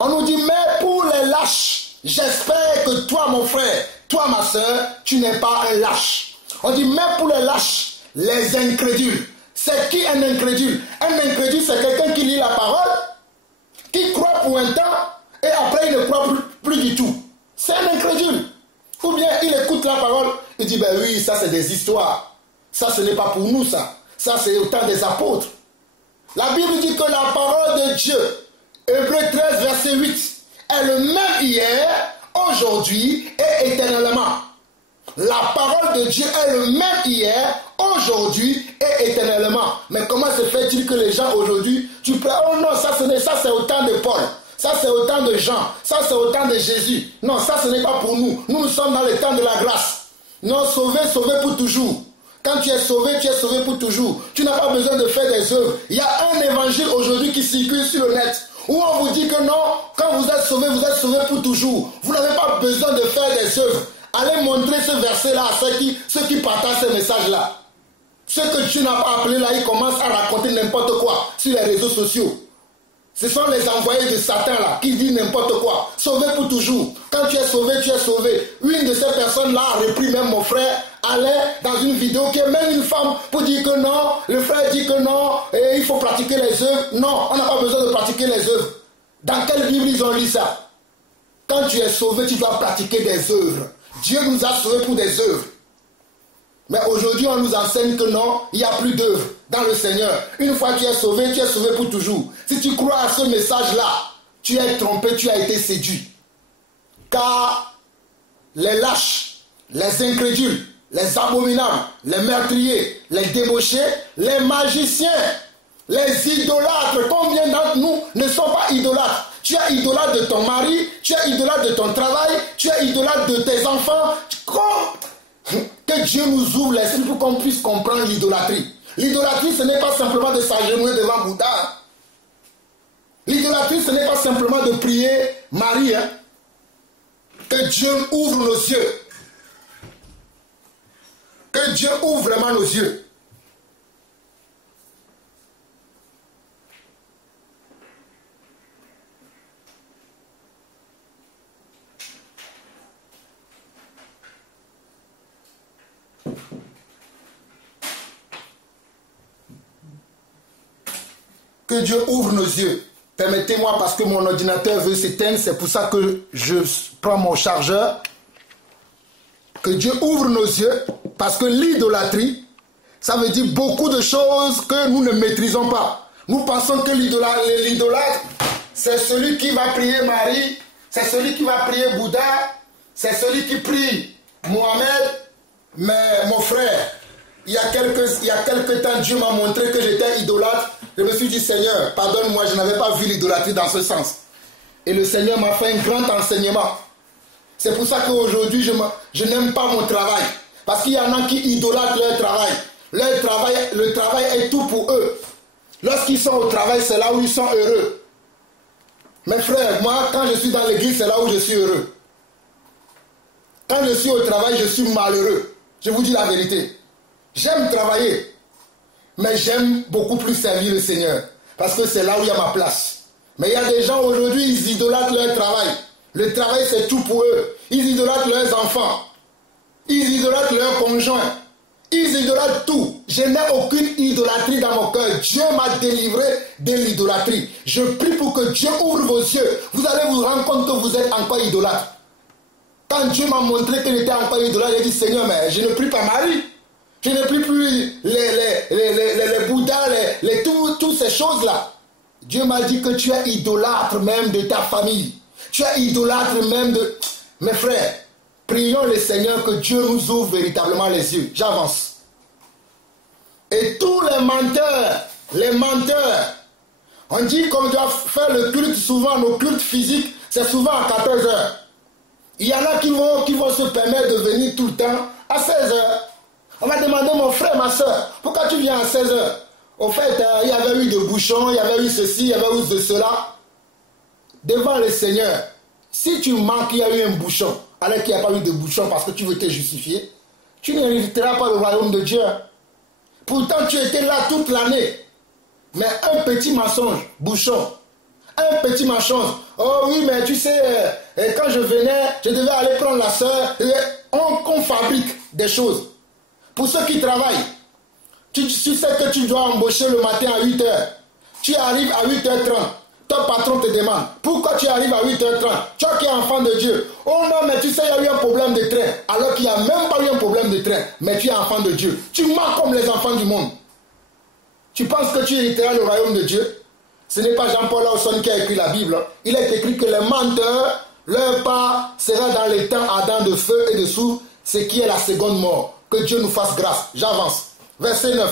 On nous dit, mais pour les lâches, j'espère que toi, mon frère, toi, ma soeur, tu n'es pas un lâche. On dit, mais pour les lâches, les incrédules. C'est qui un incrédule? Un incrédule, c'est quelqu'un qui lit la parole, qui croit pour un temps, et après il ne croit plus du tout. C'est un incrédule. Ou bien il écoute la parole, il dit, ben oui, ça c'est des histoires. Ça, ce n'est pas pour nous, ça. Ça, c'est au temps des apôtres. La Bible dit que la parole de Dieu, Hébreux 13, verset 8, est le même hier, aujourd'hui et éternellement. La parole de Dieu est le même hier, aujourd'hui et éternellement. Mais comment se fait-il que les gens aujourd'hui, tu peux, oh non, ça c'est au temps de Paul, ça c'est au temps de Jean, ça c'est au temps de Jésus. Non, ça ce n'est pas pour nous. Nous sommes dans le temps de la grâce. Non, sauvé pour toujours. Quand tu es sauvé pour toujours. Tu n'as pas besoin de faire des œuvres. Il y a un évangile aujourd'hui qui circule sur le net, où on vous dit que non, quand vous êtes sauvé pour toujours. Vous n'avez pas besoin de faire des œuvres. Allez montrer ce verset-là à ceux qui partagent ce message-là. Ceux que tu n'as pas appelés là, ils commencent à raconter n'importe quoi sur les réseaux sociaux. Ce sont les envoyés de Satan là, qui disent n'importe quoi. Sauvé pour toujours. Quand tu es sauvé, tu es sauvé. Une de ces personnes-là a repris même mon frère, allait dans une vidéo qui est même une femme pour dire que non, le frère dit que non, et il faut pratiquer les œuvres. Non, on n'a pas besoin de pratiquer les œuvres. Dans quelle Bible ils ont lu ça? Quand tu es sauvé, tu dois pratiquer des œuvres. Dieu nous a sauvés pour des œuvres. Mais aujourd'hui, on nous enseigne que non, il n'y a plus d'œuvres dans le Seigneur. Une fois que tu es sauvé pour toujours. Si tu crois à ce message-là, tu es trompé, tu as été séduit. Car les lâches, les incrédules, les abominables, les meurtriers, les débauchés, les magiciens, les idolâtres, combien d'entre nous ne sont pas idolâtres? Tu es idolâtre de ton mari, tu es idolâtre de ton travail, tu es idolâtre de tes enfants. Que Dieu nous ouvre l'esprit pour qu'on puisse comprendre l'idolâtrie. L'idolâtrie, ce n'est pas simplement de s'agenouiller devant Bouddha. L'idolâtrie, ce n'est pas simplement de prier Marie. Hein. Que Dieu ouvre nos yeux. Que Dieu ouvre vraiment nos yeux. Que Dieu ouvre nos yeux. Permettez-moi, parce que mon ordinateur veut s'éteindre, c'est pour ça que je prends mon chargeur. Que Dieu ouvre nos yeux, parce que l'idolâtrie, ça veut dire beaucoup de choses que nous ne maîtrisons pas. Nous pensons que l'idolâtre, c'est celui qui va prier Marie, c'est celui qui va prier Bouddha, c'est celui qui prie Mohamed. Mais mon frère, il y a quelques temps, Dieu m'a montré que j'étais idolâtre. Je me suis dit, Seigneur, pardonne-moi, je n'avais pas vu l'idolâtrie dans ce sens. Et le Seigneur m'a fait un grand enseignement. C'est pour ça qu'aujourd'hui, je n'aime pas mon travail. Parce qu'il y en a qui idolâtrent leur travail. Le travail est tout pour eux. Lorsqu'ils sont au travail, c'est là où ils sont heureux. Mes frères, moi, quand je suis dans l'église, c'est là où je suis heureux. Quand je suis au travail, je suis malheureux. Je vous dis la vérité. J'aime travailler. Mais j'aime beaucoup plus servir le Seigneur. Parce que c'est là où il y a ma place. Mais il y a des gens aujourd'hui, ils idolâtrent leur travail. Le travail, c'est tout pour eux. Ils idolâtrent leurs enfants. Ils idolâtrent leurs conjoints. Ils idolâtrent tout. Je n'ai aucune idolâtrie dans mon cœur. Dieu m'a délivré de l'idolâtrie. Je prie pour que Dieu ouvre vos yeux. Vous allez vous rendre compte que vous êtes encore idolâtre. Quand Dieu m'a montré que j'étais encore idolâtre, j'ai dit, Seigneur, mais je ne prie pas Marie. Je ne prie plus les Bouddhas, toutes ces choses-là. Dieu m'a dit que tu es idolâtre même de ta famille. Tu es idolâtre même de... Mes frères, prions le Seigneur que Dieu nous ouvre véritablement les yeux. J'avance. Et tous les menteurs, on dit qu'on doit faire le culte souvent, nos cultes physiques, c'est souvent à 14 h. Il y en a qui vont se permettre de venir tout le temps à 16 h. On m'a demandé, mon frère, ma soeur, pourquoi tu viens à 16 h? Au fait, il y avait eu de bouchons, il y avait eu ceci, il y avait eu de cela. Devant le Seigneur, si tu manques, il y a eu un bouchon, alors qu'il n'y a pas eu de bouchon parce que tu veux te justifier, tu n'hériteras pas le royaume de Dieu. Pourtant, tu étais là toute l'année. Mais un petit mensonge, bouchon. Un petit mensonge. Oh oui, mais tu sais, quand je venais, je devais aller prendre la soeur. On fabrique des choses. Pour ceux qui travaillent, tu sais que tu dois embaucher le matin à 8 h. Tu arrives à 8 h 30. Ton patron te demande, pourquoi tu arrives à 8 h 30? Toi qui es enfant de Dieu. Oh non, mais tu sais, il y a eu un problème de train. Alors qu'il n'y a même pas eu un problème de train. Mais tu es enfant de Dieu. Tu mens comme les enfants du monde. Tu penses que tu hériteras le royaume de Dieu? Ce n'est pas Jean-Paul Lawson qui a écrit la Bible. Il est écrit que les menteurs, leur part sera dans les temps ardents de feu et de soufre, ce qui est la seconde mort. Que Dieu nous fasse grâce. J'avance. Verset 9.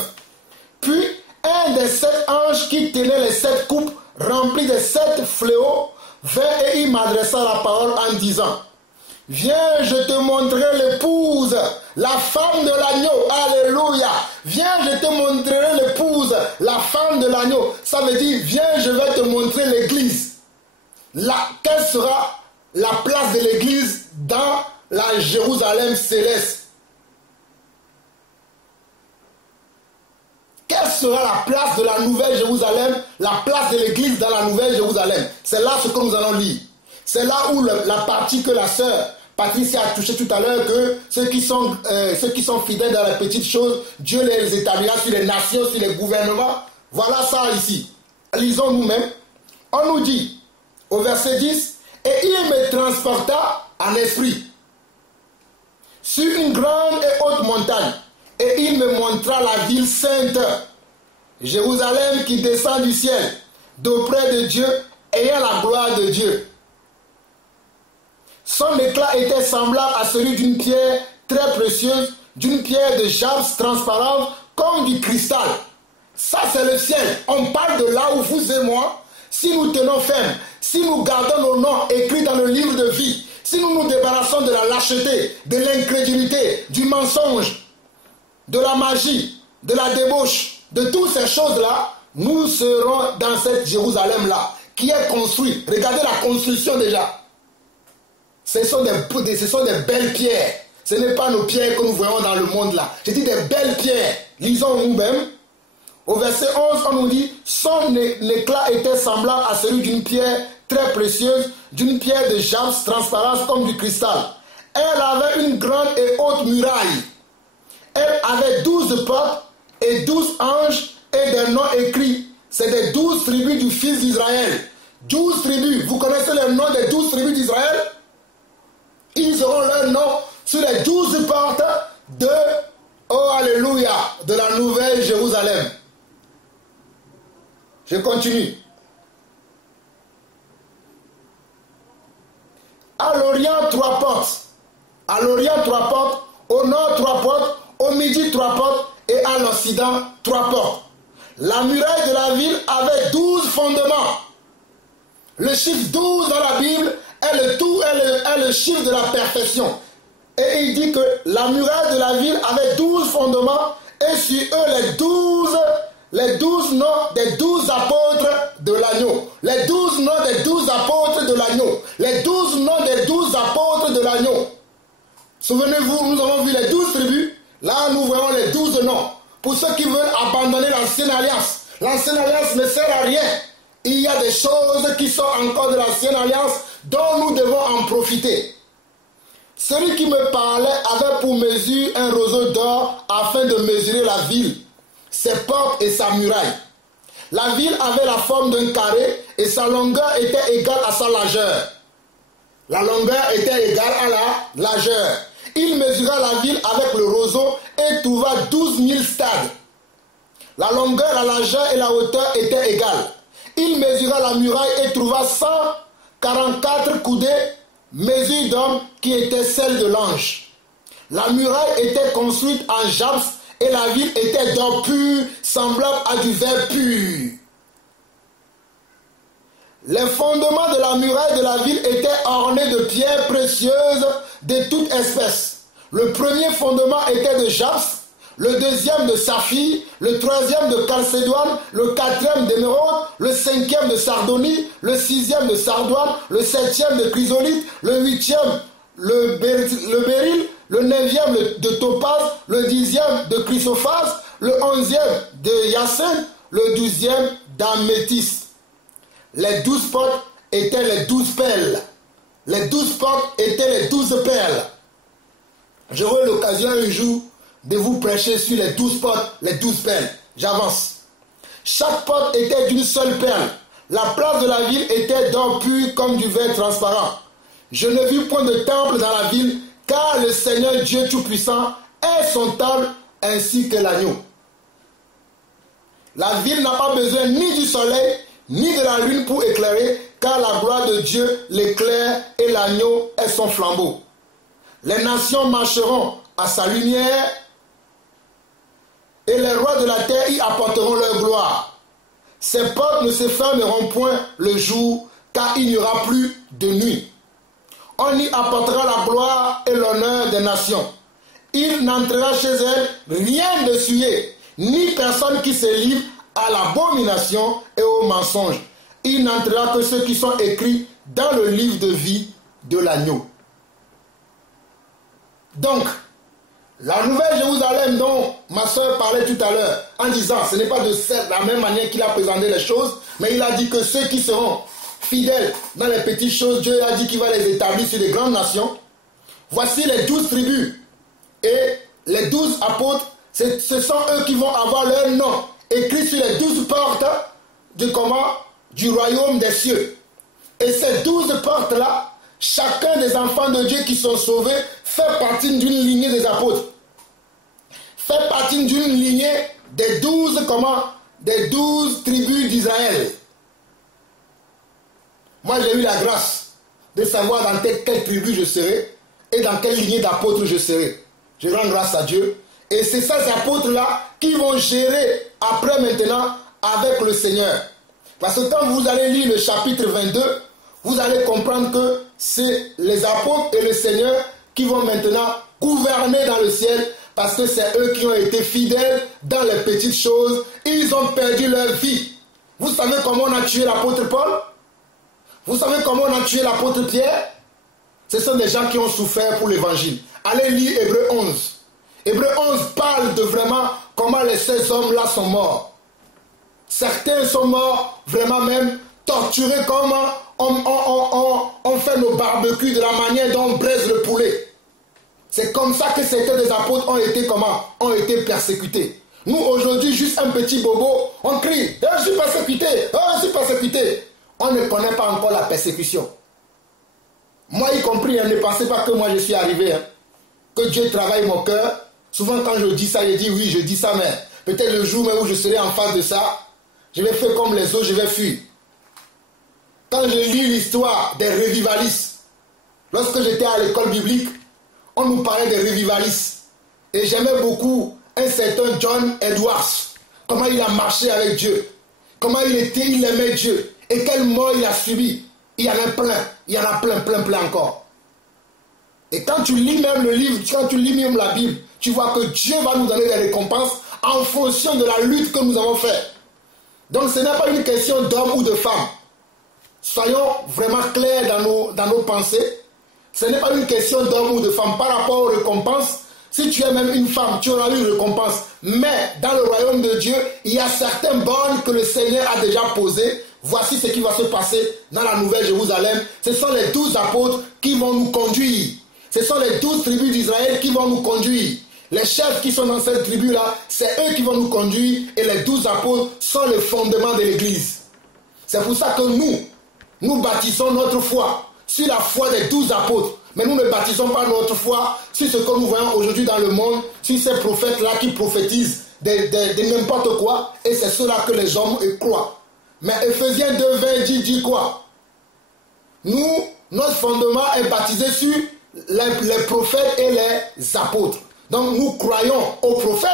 Puis, un des 7 anges qui tenait les 7 coupes remplies de 7 fléaux vint et il m'adressa la parole en disant, viens, je te montrerai l'épouse, la femme de l'agneau. Alléluia. Viens, je te montrerai l'épouse, la femme de l'agneau. Ça veut dire, viens, je vais te montrer l'église. Quelle sera la place de l'église dans la Jérusalem céleste? Quelle sera la place de la Nouvelle Jérusalem, la place de l'église dans la Nouvelle Jérusalem? C'est là ce que nous allons lire. C'est là où la partie que la sœur Patricia a touché tout à l'heure, que ceux qui sont fidèles dans les petites choses, Dieu les établira sur les nations, sur les gouvernements. Voilà ça ici. Lisons nous-mêmes. On nous dit, au verset 10, et il me transporta en esprit sur une grande et haute montagne. Et il me montra la ville sainte, Jérusalem qui descend du ciel, d'auprès de Dieu, ayant la gloire de Dieu. Son éclat était semblable à celui d'une pierre très précieuse, d'une pierre de jaspe transparente comme du cristal. Ça c'est le ciel. On parle de là où vous et moi, si nous tenons ferme, si nous gardons nos noms écrits dans le livre de vie, si nous nous débarrassons de la lâcheté, de l'incrédulité, du mensonge, de la magie, de la débauche, de toutes ces choses-là, nous serons dans cette Jérusalem-là, qui est construite. Regardez la construction déjà. Ce sont des belles pierres. Ce n'est pas nos pierres que nous voyons dans le monde là. Je dis des belles pierres. Lisons nous-mêmes. Au verset 11, on nous dit, son éclat était semblable à celui d'une pierre très précieuse, d'une pierre de jaspe transparente comme du cristal. Elle avait une grande et haute muraille. Elle avait 12 portes et 12 anges et des noms écrits. C'est des 12 tribus du fils d'Israël. 12 tribus. Vous connaissez les noms des 12 tribus d'Israël? Ils auront leur nom sur les 12 portes de, oh alléluia, de la nouvelle Jérusalem. Je continue. À l'Orient, 3 portes. À l'Orient, 3 portes. Au nord, 3 portes. Au midi, 3 portes. Et à l'Occident, 3 portes. La muraille de la ville avait 12 fondements. Le chiffre 12 dans la Bible est le chiffre de la perfection. Et il dit que la muraille de la ville avait 12 fondements et sur eux les 12 noms des 12 apôtres de l'agneau. Les 12 noms des 12 apôtres de l'agneau. Les 12 noms des 12 apôtres de l'agneau. Souvenez-vous, nous avons vu les 12 tribus. Là, nous voyons les 12 noms. Pour ceux qui veulent abandonner l'ancienne alliance. L'ancienne alliance ne sert à rien. Il y a des choses qui sont encore de l'ancienne alliance dont nous devons en profiter. Celui qui me parlait avait pour mesure un roseau d'or afin de mesurer la ville, ses portes et sa muraille. La ville avait la forme d'un carré et sa longueur était égale à sa largeur. La longueur était égale à la largeur. Il mesura la ville avec le roseau et trouva 12 000 stades. La longueur, la largeur et la hauteur étaient égales. Il mesura la muraille et trouva 144 coudées, mesure d'homme qui était celle de l'ange. La muraille était construite en jaspe et la ville était d'or pur, semblable à du verre pur. Les fondements de la muraille de la ville étaient ornés de pierres précieuses de toute espèce. Le premier fondement était de jaspe, le deuxième de saphir, le troisième de chalcédoine, le quatrième d'émeraude, le cinquième de sardonie, le sixième de sardoine, le septième de chrysolite, le huitième le béryl, le neuvième de topaz, le dixième de chrysophase, le onzième de hyacinthe, le douzième d'améthyste. Les 12 portes étaient les 12 perles. Les 12 portes étaient les 12 perles. J'aurai l'occasion un jour de vous prêcher sur les 12 portes, les 12 perles. J'avance. Chaque porte était d'une seule perle. La place de la ville était d'or pur comme du verre transparent. Je ne vis point de temple dans la ville, car le Seigneur Dieu Tout-Puissant est son temple ainsi que l'agneau. La ville n'a pas besoin ni du soleil, ni de la lune pour éclairer, car la gloire de Dieu l'éclaire et l'agneau est son flambeau. Les nations marcheront à sa lumière et les rois de la terre y apporteront leur gloire. Ces portes ne se fermeront point le jour, car il n'y aura plus de nuit. On y apportera la gloire et l'honneur des nations. Il n'entrera chez elles rien de souillé, ni personne qui se livre à l'abomination et au mensonge. Il n'entrera que ceux qui sont écrits dans le livre de vie de l'agneau. Donc, la nouvelle Jérusalem dont ma soeur parlait tout à l'heure, en disant, ce n'est pas de la même manière qu'il a présenté les choses, mais il a dit que ceux qui seront fidèles dans les petites choses, Dieu a dit qu'il va les établir sur les grandes nations. Voici les 12 tribus et les 12 apôtres, ce sont eux qui vont avoir leur nom écrit sur les 12 portes du royaume des cieux. Et ces 12 portes-là, chacun des enfants de Dieu qui sont sauvés fait partie d'une lignée des apôtres. Fait partie d'une lignée des 12 tribus d'Israël. Moi, j'ai eu la grâce de savoir dans quelle tribu je serai et dans quelle lignée d'apôtres je serai. Je rends grâce à Dieu. Et c'est ces apôtres-là qui vont gérer après maintenant avec le Seigneur. Parce que quand vous allez lire le chapitre 22, vous allez comprendre que c'est les apôtres et le Seigneur qui vont maintenant gouverner dans le ciel parce que c'est eux qui ont été fidèles dans les petites choses. Ils ont perdu leur vie. Vous savez comment on a tué l'apôtre Paul? Vous savez comment on a tué l'apôtre Pierre? Ce sont des gens qui ont souffert pour l'évangile. Allez lire Hébreux 11. Hébreux 11 parle de vraiment comment ces hommes-là sont morts. Certains sont morts vraiment même torturés, comment on fait nos barbecues, de la manière dont on braise le poulet. C'est comme ça que certains des apôtres ont été persécutés. Nous aujourd'hui, juste un petit bobo, on crie, je suis persécuté, je suis persécuté. on ne connaît pas encore la persécution. Moi y compris, ne pensez pas que moi je suis arrivé. Que Dieu travaille mon cœur. Souvent quand je dis ça, je dis oui, je dis ça, mais peut-être le jour même où je serai en face de ça, je vais faire comme les autres, je vais fuir. Quand je lis l'histoire des revivalistes, lorsque j'étais à l'école biblique, on nous parlait des revivalistes. Et j'aimais beaucoup un certain John Edwards. Comment il a marché avec Dieu. Comment il aimait Dieu. Et quelle mort il a subi. Il y en a plein. Il y en a plein encore. Et quand tu lis même le livre, quand tu lis même la Bible, tu vois que Dieu va nous donner des récompenses en fonction de la lutte que nous avons faite. Donc ce n'est pas une question d'homme ou de femme. Soyons vraiment clairs dans nos pensées. Ce n'est pas une question d'homme ou de femme par rapport aux récompenses. Si tu es même une femme, tu auras une récompense. Mais dans le royaume de Dieu, il y a certaines bornes que le Seigneur a déjà posées. Voici ce qui va se passer dans la Nouvelle Jérusalem. Ce sont les 12 apôtres qui vont nous conduire. Ce sont les 12 tribus d'Israël qui vont nous conduire. Les chefs qui sont dans cette tribu-là, c'est eux qui vont nous conduire. Et les 12 apôtres sont le fondement de l'Église. C'est pour ça que nous bâtissons notre foi sur la foi des 12 apôtres. Mais nous ne bâtissons pas notre foi sur ce que nous voyons aujourd'hui dans le monde, sur ces prophètes-là qui prophétisent de n'importe quoi. Et c'est cela que les hommes croient. Mais Ephésiens 2:20 dit quoi? Notre fondement est baptisé sur les prophètes et les apôtres. Donc nous croyons aux prophètes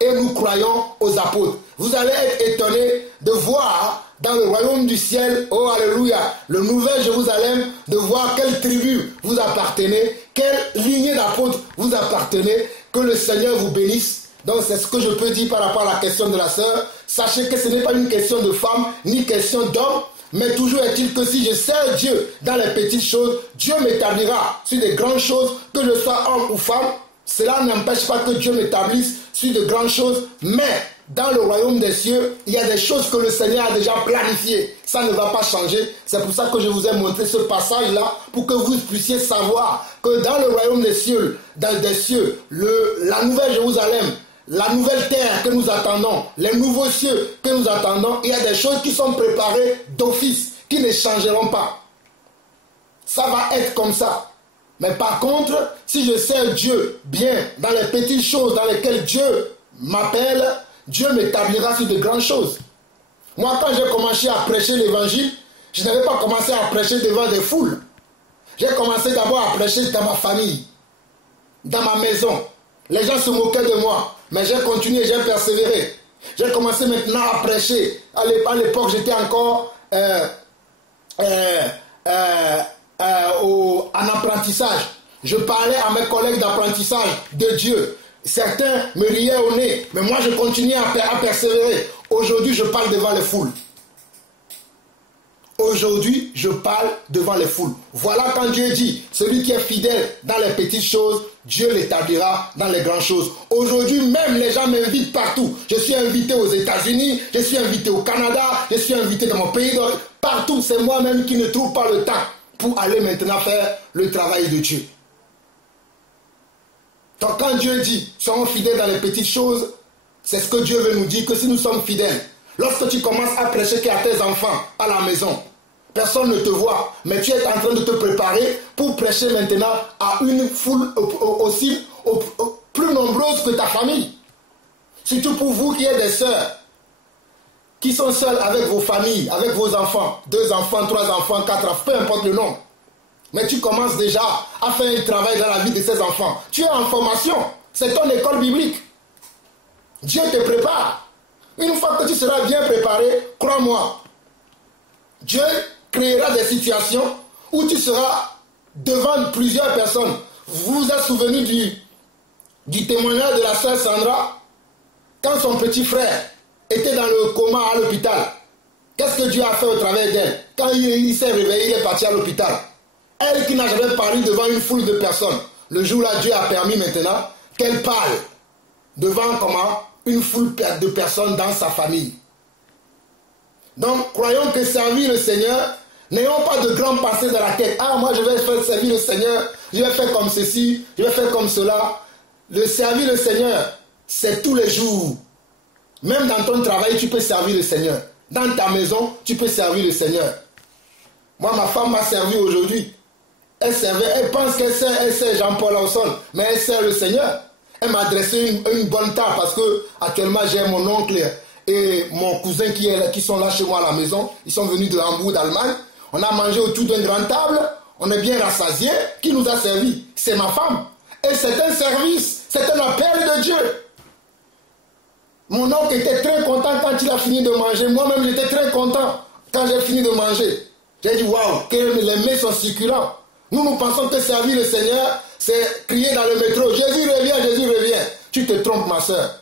et nous croyons aux apôtres. Vous allez être étonnés de voir dans le royaume du ciel, oh alléluia, le nouvel Jérusalem, de voir quelle tribu vous appartenez, quelle lignée d'apôtres vous appartenez, que le Seigneur vous bénisse. Donc c'est ce que je peux dire par rapport à la question de la sœur. Sachez que ce n'est pas une question de femme, ni question d'homme, mais toujours est-il que si je sers Dieu dans les petites choses, Dieu m'établira sur des grandes choses, que je sois homme ou femme. Cela n'empêche pas que Dieu m'établisse sur de grandes choses, mais dans le royaume des cieux, il y a des choses que le Seigneur a déjà planifiées. Ça ne va pas changer. C'est pour ça que je vous ai montré ce passage-là, pour que vous puissiez savoir que dans le royaume des cieux, la nouvelle Jérusalem, la nouvelle terre que nous attendons, les nouveaux cieux que nous attendons, il y a des choses qui sont préparées d'office, qui ne changeront pas. Ça va être comme ça. Mais par contre, si je sers Dieu bien dans les petites choses dans lesquelles Dieu m'appelle, Dieu m'établira sur de grandes choses. Moi, quand j'ai commencé à prêcher l'évangile, je n'avais pas commencé à prêcher devant des foules. J'ai commencé d'abord à prêcher dans ma famille, dans ma maison. Les gens se moquaient de moi, mais j'ai continué, j'ai persévéré. J'ai commencé maintenant à prêcher. À l'époque, j'étais encore en apprentissage. Je parlais à mes collègues d'apprentissage de Dieu. Certains me riaient au nez, mais moi je continuais à persévérer. Aujourd'hui, je parle devant les foules. Aujourd'hui, je parle devant les foules. Voilà quand Dieu dit, celui qui est fidèle dans les petites choses, Dieu l'établira dans les grandes choses. Aujourd'hui, même les gens m'invitent partout. Je suis invité aux États-Unis, je suis invité au Canada, je suis invité dans mon pays d'origine. Partout, c'est moi-même qui ne trouve pas le temps pour aller maintenant faire le travail de Dieu. Donc quand Dieu dit, soyons fidèles dans les petites choses, c'est ce que Dieu veut nous dire, que si nous sommes fidèles, lorsque tu commences à prêcher à tes enfants à la maison, personne ne te voit, mais tu es en train de te préparer pour prêcher maintenant à une foule aussi plus nombreuse que ta famille. Surtout pour vous qui êtes des sœurs, qui sont seules avec vos familles, avec vos enfants, 2 enfants, 3 enfants, 4 enfants, peu importe le nombre. Mais tu commences déjà à faire un travail dans la vie de ces enfants. Tu es en formation, c'est ton école biblique. Dieu te prépare. Une fois que tu seras bien préparé, crois-moi, Dieu créera des situations où tu seras devant plusieurs personnes. Vous vous êtes souvenu du témoignage de la sœur Sandra, quand son petit frère était dans le coma à l'hôpital. Qu'est-ce que Dieu a fait au travers d'elle? Quand il s'est réveillé, il est parti à l'hôpital. Elle qui n'a jamais parlé devant une foule de personnes, le jour-là, Dieu a permis maintenant qu'elle parle devant une foule de personnes dans sa famille. Donc, croyons que servir le Seigneur, n'ayons pas de grandes pensées dans la tête. Ah, moi je vais faire servir le Seigneur, je vais faire comme ceci, je vais faire comme cela. Le servir le Seigneur, c'est tous les jours. Même dans ton travail, tu peux servir le Seigneur. Dans ta maison, tu peux servir le Seigneur. Moi, ma femme m'a servi aujourd'hui. Elle pense qu'elle sait Jean-Paul Lawson, mais elle sert le Seigneur. Elle m'a adressé une bonne table parce que actuellement j'ai mon oncle et mon cousin qui sont là chez moi à la maison. Ils sont venus de Hambourg, d'Allemagne. On a mangé autour d'une grande table. On est bien rassasiés. Qui nous a servi? C'est ma femme. Et c'est un service. C'est un appel de Dieu. Mon oncle était très content quand il a fini de manger. Moi-même, j'étais très content quand j'ai fini de manger. J'ai dit, waouh, que les mets sont succulents. Nous pensons que servir le Seigneur, c'est crier dans le métro, Jésus revient, Jésus revient. Tu te trompes, ma soeur.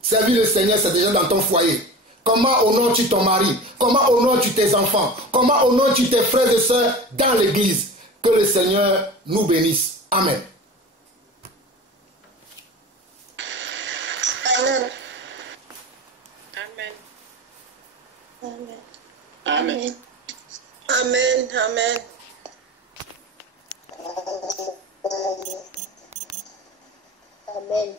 Servir le Seigneur, c'est déjà dans ton foyer. Comment honores-tu ton mari? Comment honores-tu tes enfants? Comment honores-tu tes frères et sœurs dans l'église? Que le Seigneur nous bénisse. Amen. Amen. Amen. Amen. Amen. Amen. Amen.